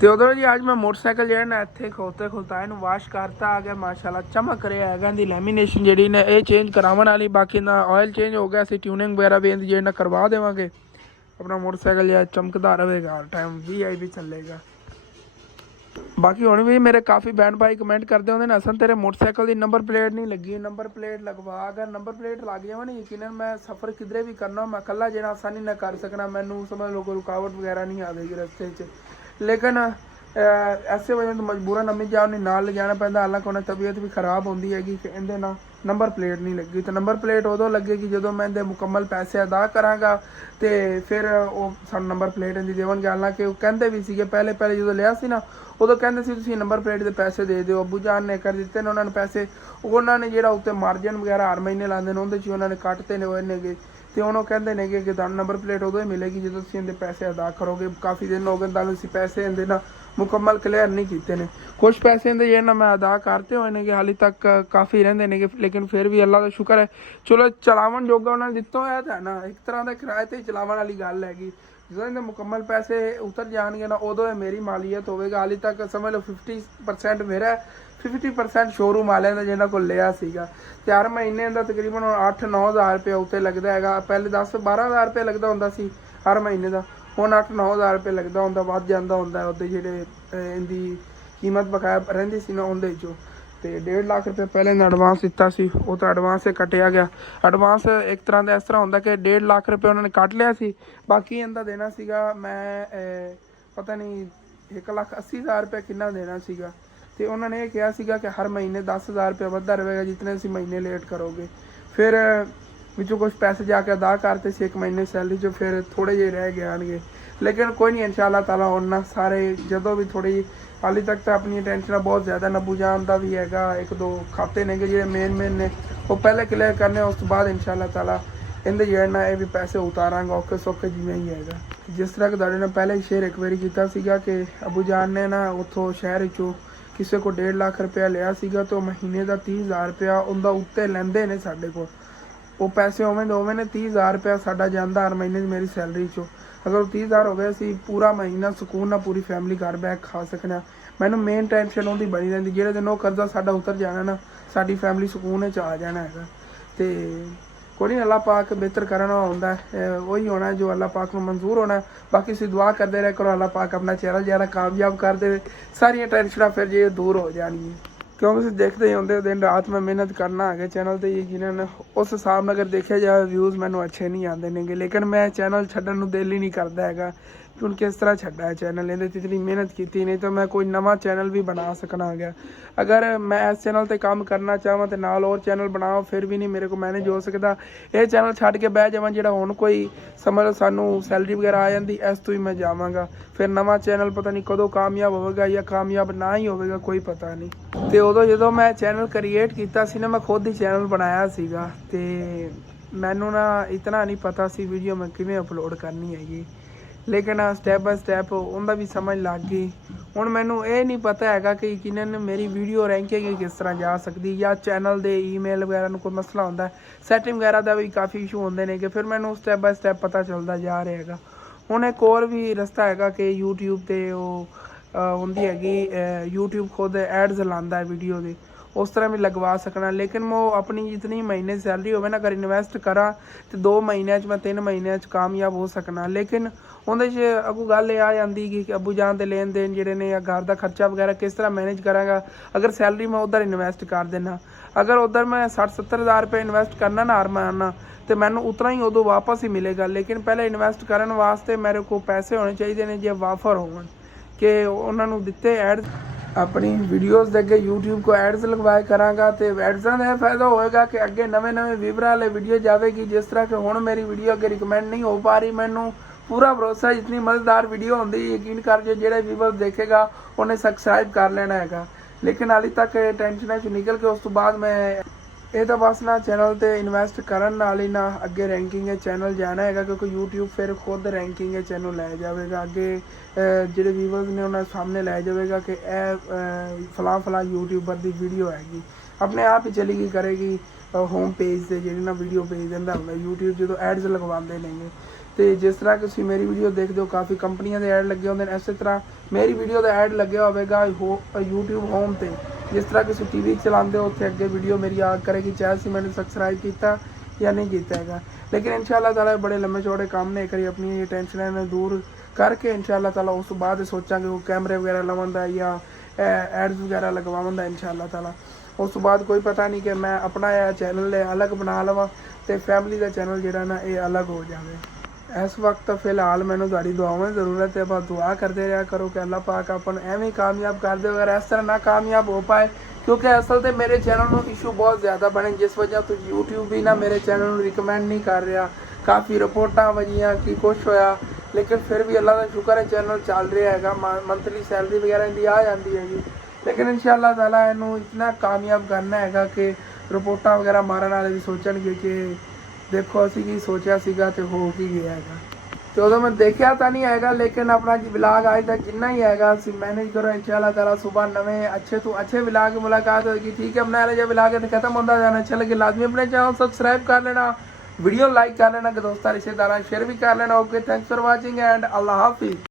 तो उधर जी आज मैं मोटरसाइकिल जो ना इतने खोलते खुलता इन्हू वाश करता आ गया माशाल्लाह चमक रहा है इहदी लैमीनेशन जी ने ये चेंज करावन वाली बाकी ना ऑयल चेंज हो गया असी ट्यूनिंग वगैरह भी इहदी ना करवा देवांगे अपना मोटरसाइकिल जो चमकदा रहेगा हर टाइम VIP चलेगा बाकी हुण भी मेरे काफ़ी बहन भाई कमेंट करते होंगे हसन तेरे मोटरसाइकिल की नंबर प्लेट नहीं लगी नंबर प्लेट लगवा अगर नंबर प्लेट लग जाए ना यकीनन मैं सफ़र किधरे भी करना मैं कला जना आसानी ना कर सकना मैनू समझ लो कोई रुकावट वगैरह नहीं आएगी रस्ते च लेकिन ऐसे वजह तो मजबूरन अम्मी जान ने नाल ले जाना पैंदा हालांकि उन्हें तबीयत भी खराब होंदी हैगी कि इहदे ना नंबर प्लेट नहीं लगी तो नंबर प्लेट उदों लगेगी जो मैं इहदे मुकम्मल पैसे अदा करांगा तो फिर वो सानू नंबर प्लेट इहदी देवणगे हालांकि वो कहंदे भी सीगे पहले जो लिया सी ना उदों कहंदे सी तुसीं नंबर प्लेट दे पैसे दे दिओ अबू जान ने कर दित्ते ने उन्होंने पैसे उन्होंने जिहड़ा उत्ते मार्जिन वगैरह हर महीने लांदे ने उहदे च उन्होंने कटते ने होए नेगे तो ਹੁਣ ਉਹ ਕਹਿੰਦੇ ਨੇਗੇ ਕਿ ਤੁਹਾਨੂੰ ਨੰਬਰ ਪਲੇਟ ਉਦੋਂ ਹੀ ਮਿਲੇਗੀ ਜਦੋਂ ਤੁਸੀਂ ਇਹਦੇ ਪੈਸੇ ਅਦਾ ਕਰੋਗੇ ਕਾਫੀ ਦਿਨ ਹੋ ਗਏ ਤੁਹਾਨੂੰ ਅਸੀਂ ਪੈਸੇ ਇਹਦੇ ਨਾ ਮੁਕੰਮਲ ਕਲੀਅਰ ਨਹੀਂ ਕੀਤੇ ਨੇ ਕੁਝ ਪੈਸੇ ਇਹਦੇ ਜਿਹੜੇ ਨਾ ਮੈਂ ਅਦਾ ਕਰਤੇ ਹੋਏ ਨੇਗੇ ਹਾਲੇ ਤੱਕ ਕਾਫੀ ਰਹਿੰਦੇ ਨੇਗੇ ਲੇਕਿਨ ਫਿਰ ਵੀ ਅੱਲਾ ਦਾ ਸ਼ੁਕਰ ਹੈ ਚਲੋ ਚਲਾਵਣ ਜੋਗਾ ਉਹਨਾਂ ਨੇ ਦਿੱਤਾ ਹੋਇਆ ਤਾਂ ਨਾ ਇੱਕ ਤਰ੍ਹਾਂ ਦਾ ਕਿਰਾਏ ਤੇ ਚਲਾਵਣ ਵਾਲੀ ਗੱਲ ਹੈਗੀ ਜਦੋਂ ਇਹਦੇ ਮੁਕੰਮਲ ਪੈਸੇ ਉਤਰ ਜਾਣਗੇ ਨਾ ਉਦੋਂ ਇਹ ਮੇਰੀ ਮਾਲੀਅਤ ਹੋਵੇਗਾ ਹਾਲੇ ਤੱਕ ਸਮਝ ਲਓ 50% ਮੇਰਾ 50% ਸ਼ੋਰੂਮ ਵਾਲਿਆਂ ਦਾ ਜਿਹਨਾਂ ਕੋਲ ਲਿਆ ਸੀਗਾ ਤੇ ਹਰ ਮਹੀਨੇ ਦਾ ਤਕਰੀਬਨ 8-9 ਹਜ਼ਾਰ ਰੁਪਏ ਉੱਤੇ ਲੱਗਦਾ ਹੈਗਾ ਪਹਿਲੇ 10-12 ਹਜ਼ਾਰ ਰੁਪਏ ਲੱਗਦਾ ਹੁੰਦਾ ਸੀ ਹਰ ਮਹੀਨੇ ਦਾ ਹੁਣ 8-9 ਹਜ਼ਾਰ ਰੁਪਏ ਲੱਗਦਾ ਹੁੰਦਾ ਵੱਧ ਜਾਂਦਾ ਹੁੰਦਾ ਉਹਦੇ ਜਿਹੜੇ ਇਹਦੀ ਕੀਮਤ ਬਕਾਇਆ ਰਹਿੰਦੀ ਸੀ ਨਾ ਉਹਦੇ ਚੋਂ ਤੇ 1.5 ਲੱਖ ਰੁਪਏ ਪਹਿਲੇ ਨੇ ਐਡਵਾਂਸ ਦਿੱਤਾ ਸੀ ਉਹ ਤਾਂ ਐਡਵਾਂਸ ਹੀ ਕੱਟਿਆ ਗਿਆ ਐਡਵਾਂਸ ਇੱਕ ਤਰ੍ਹਾਂ ਦਾ ਇਸ ਤਰ੍ਹਾਂ ਹੁੰਦਾ ਕਿ 1.5 ਲੱਖ ਰੁਪਏ ਉਹਨਾਂ ਨੇ ਕੱਟ ਲਿਆ ਸੀ ਬਾਕੀ ਇਹਦਾ ਦੇਣਾ ਸੀਗਾ ਮੈਂ ਪਤਾ ਨਹੀਂ 1,80,000 ਰੁਪਏ ਕਿੰਨਾ ਦੇਣਾ ਸੀਗਾ ਤੇ ਉਹਨਾਂ ਨੇ ਇਹ ਕਿਹਾ ਸੀਗਾ ਕਿ ਹਰ ਮਹੀਨੇ 10,000 ਰੁਪਏ ਵੱਧਦਾ ਰਹੇਗਾ ਜਿਤਨੇ ਤੁਸੀਂ ਮਹੀਨੇ ਲੇਟ ਕਰੋਗੇ ਫਿਰ ਵਿੱਚੋਂ ਕੁਝ ਪੈਸੇ ਜਾ ਕੇ ਅਦਾ ਕਰਤੇ ਸੀ ਇੱਕ ਮਹੀਨੇ ਸੈਲਰੀ 'ਚੋਂ ਫਿਰ ਥੋੜ੍ਹੇ ਜਿਹੇ ਰਹਿ ਗਏ ਆਣਗੇ ਲੇਕਿਨ ਕੋਈ ਨਹੀਂ ਇਨਸ਼ਾਅੱਲਾ ਤਾਲਾ ਉਹਨਾਂ ਸਾਰੇ ਜਦੋਂ ਵੀ ਥੋੜ੍ਹੀ ਹਾਲੇ ਤੱਕ ਤਾਂ ਆਪਣੀ ਟੈਨਸ਼ਨਾਂ ਬਹੁਤ ਜ਼ਿਆਦਾ ਨੱਬੂ ਜਾਨ ਦਾ ਵੀ ਹੈਗਾ 1-2 ਖਾਤੇ ਨੇਗੇ ਜਿਹੜੇ ਮੇਨ ਨੇ ਉਹ ਪਹਿਲੇ ਕਲੀਅਰ ਕਰਨੇ ਉਸ ਤੋਂ ਬਾਅਦ ਇਨਸ਼ਾਅੱਲਾ ਤਾਲਾ ਇਹਦੇ ਜਿਹੜੇ ਨਾ ਇਹ ਵੀ ਪੈਸੇ ਉਤਾਰਾਂਗਾ ਔਖੇ ਸੌਖੇ ਜਿਵੇਂ ਹੀ ਹੈਗਾ ਜਿਸ ਤਰ੍ਹਾਂ ਕਿ ਤੁਹਾਡੇ ਨਾਲ ਪਹਿਲੇ ਸ਼ੇਅਰ ਇੱਕ ਵਾਰੀ ਕੀਤਾ ਸੀਗਾ ਕਿ ਅਬੂ ਜਾਨ ਨੇ ਨਾ ਉੱਥੋਂ ਸ਼ਹਿਰ ਵਿੱਚੋਂ ਕਿਸੇ को 1.5 ਲੱਖ ਰੁਪਇਆ ਲਿਆ ਸੀਗਾ तो ਮਹੀਨੇ ਦਾ 30,000 ਰੁਪਇਆ ਉਹਦਾ ਉੱਤੇ ਲੈਂਦੇ ਨੇ ਸਾਡੇ ਕੋਲ ਉਹ ਪੈਸੇ ਉਵੇਂ ਦੇ ਉਵੇਂ ਨੇ 30,000 ਰੁਪਇਆ ਸਾਡਾ ਜਾਂਦਾ ਹਰ ਮਹੀਨੇ ਦੀ ਮੇਰੀ ਸੈਲਰੀ 'ਚੋਂ ਅਗਰ ਉਹ 30,000 ਹੋ ਗਏ ਅਸੀਂ ਪੂਰਾ ਮਹੀਨਾ ਸਕੂਨ ਨਾਲ ਪੂਰੀ ਫੈਮਿਲੀ ਘਰ ਬੈਠ ਖਾ ਸਕਣਾ ਮੈਨੂੰ ਮੇਨ ਟੈਨਸ਼ਨ ਉਹਦੀ ਬਣੀ ਰਹਿੰਦੀ ਜਿਹੜੇ ਦਿਨ ਉਹ ਕਰਜ਼ਾ ਸਾਡਾ ਉਤਰ ਜਾਣਾ ਨਾ ਸਾਡੀ ਫੈਮਿਲੀ ਸਕੂਨ ਵਿੱਚ ਆ ਜਾਣਾ ਹੈਗਾ ਤੇ कोई नहीं अल्लाह पाक बेहतर करना होता है वही होना है जो अल्लाह पाक को मंजूर होना है बाकी से दुआ करते रहे करो अल्लाह पाक अपना चेहरा ज़्यादा कामयाब कर दे सारिया टेंशन फिर जो दूर हो जानी है क्योंकि तुम देखते ही होंगे दिन रात में मेहनत करना है चैनल तो यकीनन उस हिसाब में अगर देखा जाए व्यूज़ मैंने अच्छे नहीं आते नेगे लेकिन मैं चैनल छड्डन नूं दिल ही नहीं करता है कि ਹੁਣ किस तरह छड्डा है चैनल ਇਹਦੇ 'ਤੇ इतनी मेहनत की नहीं तो मैं कोई नवा चैनल भी बना सकना गया अगर मैं इस चैनल ਤੇ काम करना ਚਾਹਾਂ ਤੇ ਨਾਲ ਹੋਰ ਚੈਨਲ ਬਣਾਵਾਂ ਫਿਰ ਵੀ ਨਹੀਂ ਮੇਰੇ ਕੋਲ ਮੈਨੇਜ ਹੋ ਸਕਦਾ ਇਹ ਚੈਨਲ ਛੱਡ ਕੇ ਬਹਿ ਜਾਵਾਂ ਜਿਹੜਾ ਹੁਣ ਕੋਈ ਸਮਝ ਸਾਨੂੰ ਸੈਲਰੀ ਵਗੈਰਾ ਆ ਜਾਂਦੀ ਇਸ ਤੋਂ ਹੀ ਮੈਂ ਜਾਵਾਂਗਾ ਫਿਰ ਨਵਾਂ ਚੈਨਲ ਪਤਾ ਨਹੀਂ ਕਦੋਂ ਕਾਮਯਾਬ ਹੋਵੇਗਾ ਜਾਂ ਕਾਮਯਾਬ ਨਾ ਹੀ ਹੋਵੇਗਾ ਕੋਈ ਪਤਾ ਨਹੀਂ ਤੇ ਉਦੋਂ ਜਦੋਂ ਮੈਂ ਚੈਨਲ ਕ੍ਰੀਏਟ ਕੀਤਾ ਸੀ ਨਾ ਮੈਂ ਖੁਦ ਹੀ ਚੈਨਲ ਬਣਾਇਆ ਸੀਗਾ ਤੇ ਮੈਨੂੰ ਨਾ ਇਤਨਾ ਨਹੀਂ ਪਤਾ ਸੀ ਵੀਡੀਓ ਮੈਂ ਕਿਵੇਂ ਅਪਲੋਡ ਕਰਨੀ ਹੈਗੀ लेकिन स्टैप बाय स्टैप उनका भी समझ लग गई ਹੁਣ ਮੈਨੂੰ ਇਹ ਨਹੀਂ ਪਤਾ ਹੈਗਾ ਕਿ ਯਕੀਨਨ ਮੇਰੀ ਵੀਡੀਓ ਰੈਂਕਿੰਗ ਕਿਸ ਤਰ੍ਹਾਂ ਜਾ ਸਕਦੀ ਜਾਂ ਚੈਨਲ ਦੇ ਈਮੇਲ ਵਗੈਰਾ ਨੂੰ ਕੋਈ ਮਸਲਾ ਹੁੰਦਾ ਸੈਟਿੰਗ ਵਗੈਰਾ ਦਾ ਵੀ ਕਾਫੀ ਇਸ਼ੂ ਹੁੰਦੇ ਨੇ ਕਿ ਫਿਰ ਮੈਨੂੰ ਸਟੈਪ ਬਾय ਸਟੈਪ ਪਤਾ ਚੱਲਦਾ ਜਾ ਰਿਹਾ ਹੈਗਾ ਹੁਣ ਇੱਕ ਹੋਰ ਵੀ ਰਸਤਾ ਹੈਗਾ ਕਿ YouTube ਤੇ ਉਹ ਹੁੰਦੀ ਹੈਗੀ YouTube ਖੁਦ ਐਡਸ ਲਾਉਂਦਾ ਹੈ ਵੀਡੀਓ ਦੇ उस तरह भी लगवा सकना लेकिन मैं अपनी जितनी महीने सैलरी हो ना अगर इन्वेस्ट करा तो 2 महीने मैं 3 महीने कामयाब हो सकना लेकिन उन्हें अगू गल आ जाती कि अबू जान के लेन देन जोड़े ने या घर का खर्चा वगैरह किस तरह मैनेज कराँगा अगर सैलरी मैं उधर इन्वेस्ट कर देना अगर उधर मैं 60-70 हज़ार रुपये इन्वेस्ट करना ना हर महीना तो मैंने उतना ही उदों वापस ही मिलेगा लेकिन पहले इन्वेस्ट करने वास्ते मेरे को पैसे होने चाहिए ने जो वाफर हो कि उन्होंने दिते एड अपनी वीडियोज़ के अगे यूट्यूब को एड्स लगवाए कराँगा तो एड्सां का फायदा होएगा कि अगे नवे व्यूवर वाले वीडियो जाएगी जिस तरह कि हुण मेरी वीडियो अगे रिकमेंड नहीं हो पा रही मैनू पूरा भरोसा जितनी मज़ेदार वीडियो होंगी यकीन कर जो जो व्यूवर देखेगा उन्हें सबसक्राइब कर लेना है लेकिन हाली तक टेंशन निकल के उस तो बाद मैं ये तो बस ना चैनल ते इन्वेस्ट करन नाल ही ना अगे रैंकिंग चैनल जाना है क्योंकि यूट्यूब फिर खुद रैंकिंग चैनल लै जाएगा अगे जो व्यूवर्स ने उन्होंने सामने लै जाएगा कि फलां यूट्यूबर की वीडियो हैगी अपने आप ही चली गई करेगी ਹੋਮ ਪੇਜ ਤੇ ਜਿਹੜੀ ਨਾ ਵੀਡੀਓ ਭੇਜ ਦਿੰਦਾ ਹੁੰਦਾ YouTube ਜਦੋਂ ਐਡਸ ਲਗਵਾਉਂਦੇ ਨੇਗੇ। ਤੇ ਜਿਸ ਤਰ੍ਹਾਂ ਕਿ ਤੁਸੀਂ ਮੇਰੀ ਵੀਡੀਓ ਦੇਖਦੇ ਹੋ ਕਾਫੀ ਕੰਪਨੀਆਂ ਦੇ ਐਡ ਲੱਗੇ ਹੁੰਦੇ ਨੇ, ਇਸੇ ਤਰ੍ਹਾਂ ਮੇਰੀ ਵੀਡੀਓ ਦਾ ਐਡ ਲੱਗਿਆ ਹੋਵੇਗਾ YouTube ਹੋਮ ਤੇ। ਜਿਸ ਤਰ੍ਹਾਂ ਕਿ ਤੁਸੀਂ TV ਚਲਾਉਂਦੇ ਹੋ ਉੱਥੇ ਅੱਗੇ ਵੀਡੀਓ ਮੇਰੀ ਆ ਕਰੇਗੀ, ਚਾਹੇ ਤੁਸੀਂ ਮੈਨੂੰ ਸਬਸਕ੍ਰਾਈਬ ਕੀਤਾ ਜਾਂ ਨਹੀਂ ਕੀਤਾ ਹੈਗਾ। ਲੇਕਿਨ ਇਨਸ਼ਾਅੱਲਾ ਤਾਲਾ ਬੜੇ ਲੰਮੇ ਚੌੜੇ ਕੰਮ ਨੇ, ਕਰੀ ਆਪਣੀ ਟੈਨਸ਼ਨਾਂ ਨੂੰ ਦੂਰ ਕਰਕੇ ਇਨਸ਼ਾਅੱਲਾ ਤਾਲਾ ਉਸ ਤੋਂ ਬਾਅਦ ਸੋਚਾਂਗੇ ਉਹ ਕੈਮਰੇ ਵਗੈਰਾ ਲਵਾਉਣ ਦਾ ਜਾਂ ਐਡਸ ਵਗੈਰਾ ਲਗਵਾਉਣ ਦਾ ਇਨਸ਼ਾਅੱਲਾ ਤਾਲਾ। ਉਸ ਤੋਂ ਬਾਅਦ ਕੋਈ ਪਤਾ ਨਹੀਂ ਕਿ ਮੈਂ ਆਪਣਾ ਇਹ ਚੈਨਲ ਅਲੱਗ ਬਣਾ ਲਵਾਂ ਤੇ ਫੈਮਿਲੀ ਦਾ ਚੈਨਲ ਜਿਹੜਾ ਨਾ ਇਹ ਅਲੱਗ ਹੋ ਜਾਵੇ। ਇਸ ਵਕਤ ਫਿਲਹਾਲ ਮੈਨੂੰ ਤੁਹਾਡੀ ਦੁਆਵਾਂ ਦੀ ਜ਼ਰੂਰਤ ਹੈ। ਬਸ ਦੁਆ ਕਰਦੇ ਰਿਹਾ ਕਰੋ ਕਿ ਅੱਲਾਹ ਪਾਕ ਆਪਾਂ ਨੂੰ ਐਵੇਂ ਕਾਮਯਾਬ ਕਰ ਦੇ। ਅਗਰ ਇਸ ਤਰ੍ਹਾਂ ਨਾ ਕਾਮਯਾਬ ਹੋ ਪਾਏ, ਕਿਉਂਕਿ ਅਸਲ ਤੇ ਮੇਰੇ ਚੈਨਲ ਨੂੰ ਇਸ਼ੂ ਬਹੁਤ ਜ਼ਿਆਦਾ ਬਣੇ, ਜਿਸ ਵਜ੍ਹਾ ਤੋਂ YouTube ਵੀ ਨਾ ਮੇਰੇ ਚੈਨਲ ਨੂੰ ਰਿਕਮੈਂਡ ਨਹੀਂ ਕਰ ਰਿਹਾ। ਕਾਫੀ ਰਿਪੋਰਟਾਂ ਵਜੀਆਂ ਕੀ ਕੁਛ ਹੋਇਆ, ਲੇਕਿਨ ਫਿਰ ਵੀ ਅੱਲਾ ਦਾ ਸ਼ੁਕਰ ਹੈ ਚੈਨਲ ਚੱਲ ਰਿਹਾ ਹੈਗਾ। ਮੰਥਲੀ ਸੈਲਰੀ ਵਗੈਰਾ ਇਹਦੀ ਆ ਜਾਂਦੀ ਹੈਗੀ। ਲੇਕਿਨ ਇਨਸ਼ਾਅੱਲਾ ਤਾਲਾ ਇਹਨੂੰ ਇਤਨਾ ਕਾਮਯਾਬ ਕਰਨਾ ਹੈਗਾ ਕਿ ਰਿਪੋਰਟਾਂ ਵਗੈਰਾ ਮਾਰਨ ਵਾਲੇ ਵੀ ਸੋਚਣਗੇ ਕਿ ਦੇਖੋ ਅਸੀਂ ਕੀ ਸੋਚਿਆ ਸੀਗਾ ਤੇ ਹੋ ਕੀ ਗਿਆ ਹੈਗਾ। ਤੇ ਉਦੋਂ ਮੈਂ ਦੇਖਿਆ ਤਾਂ ਨਹੀਂ ਹੈਗਾ, ਲੇਕਿਨ ਆਪਣਾ ਵਲੌਗ ਅੱਜ ਤੱਕ ਜਿੰਨਾ ਹੀ ਹੈਗਾ ਅਸੀਂ ਮੈਨੇਜ ਕਰੋ इंशाअल्लाह ताला। सुबह नवे अच्छे तो अच्छे व्लॉग की मुलाकात होगी। ठीक है, अपना जो व्लॉग है खत्म होता जाना। अच्छा लगे लाजमी अपने चैनल सब्सक्राइब कर लेना, वीडियो लाइक कर लेना, दोस्तों रिश्तेदार शेयर भी कर लेना। Okay, thanks for watching and अल्लाह हाफिज़।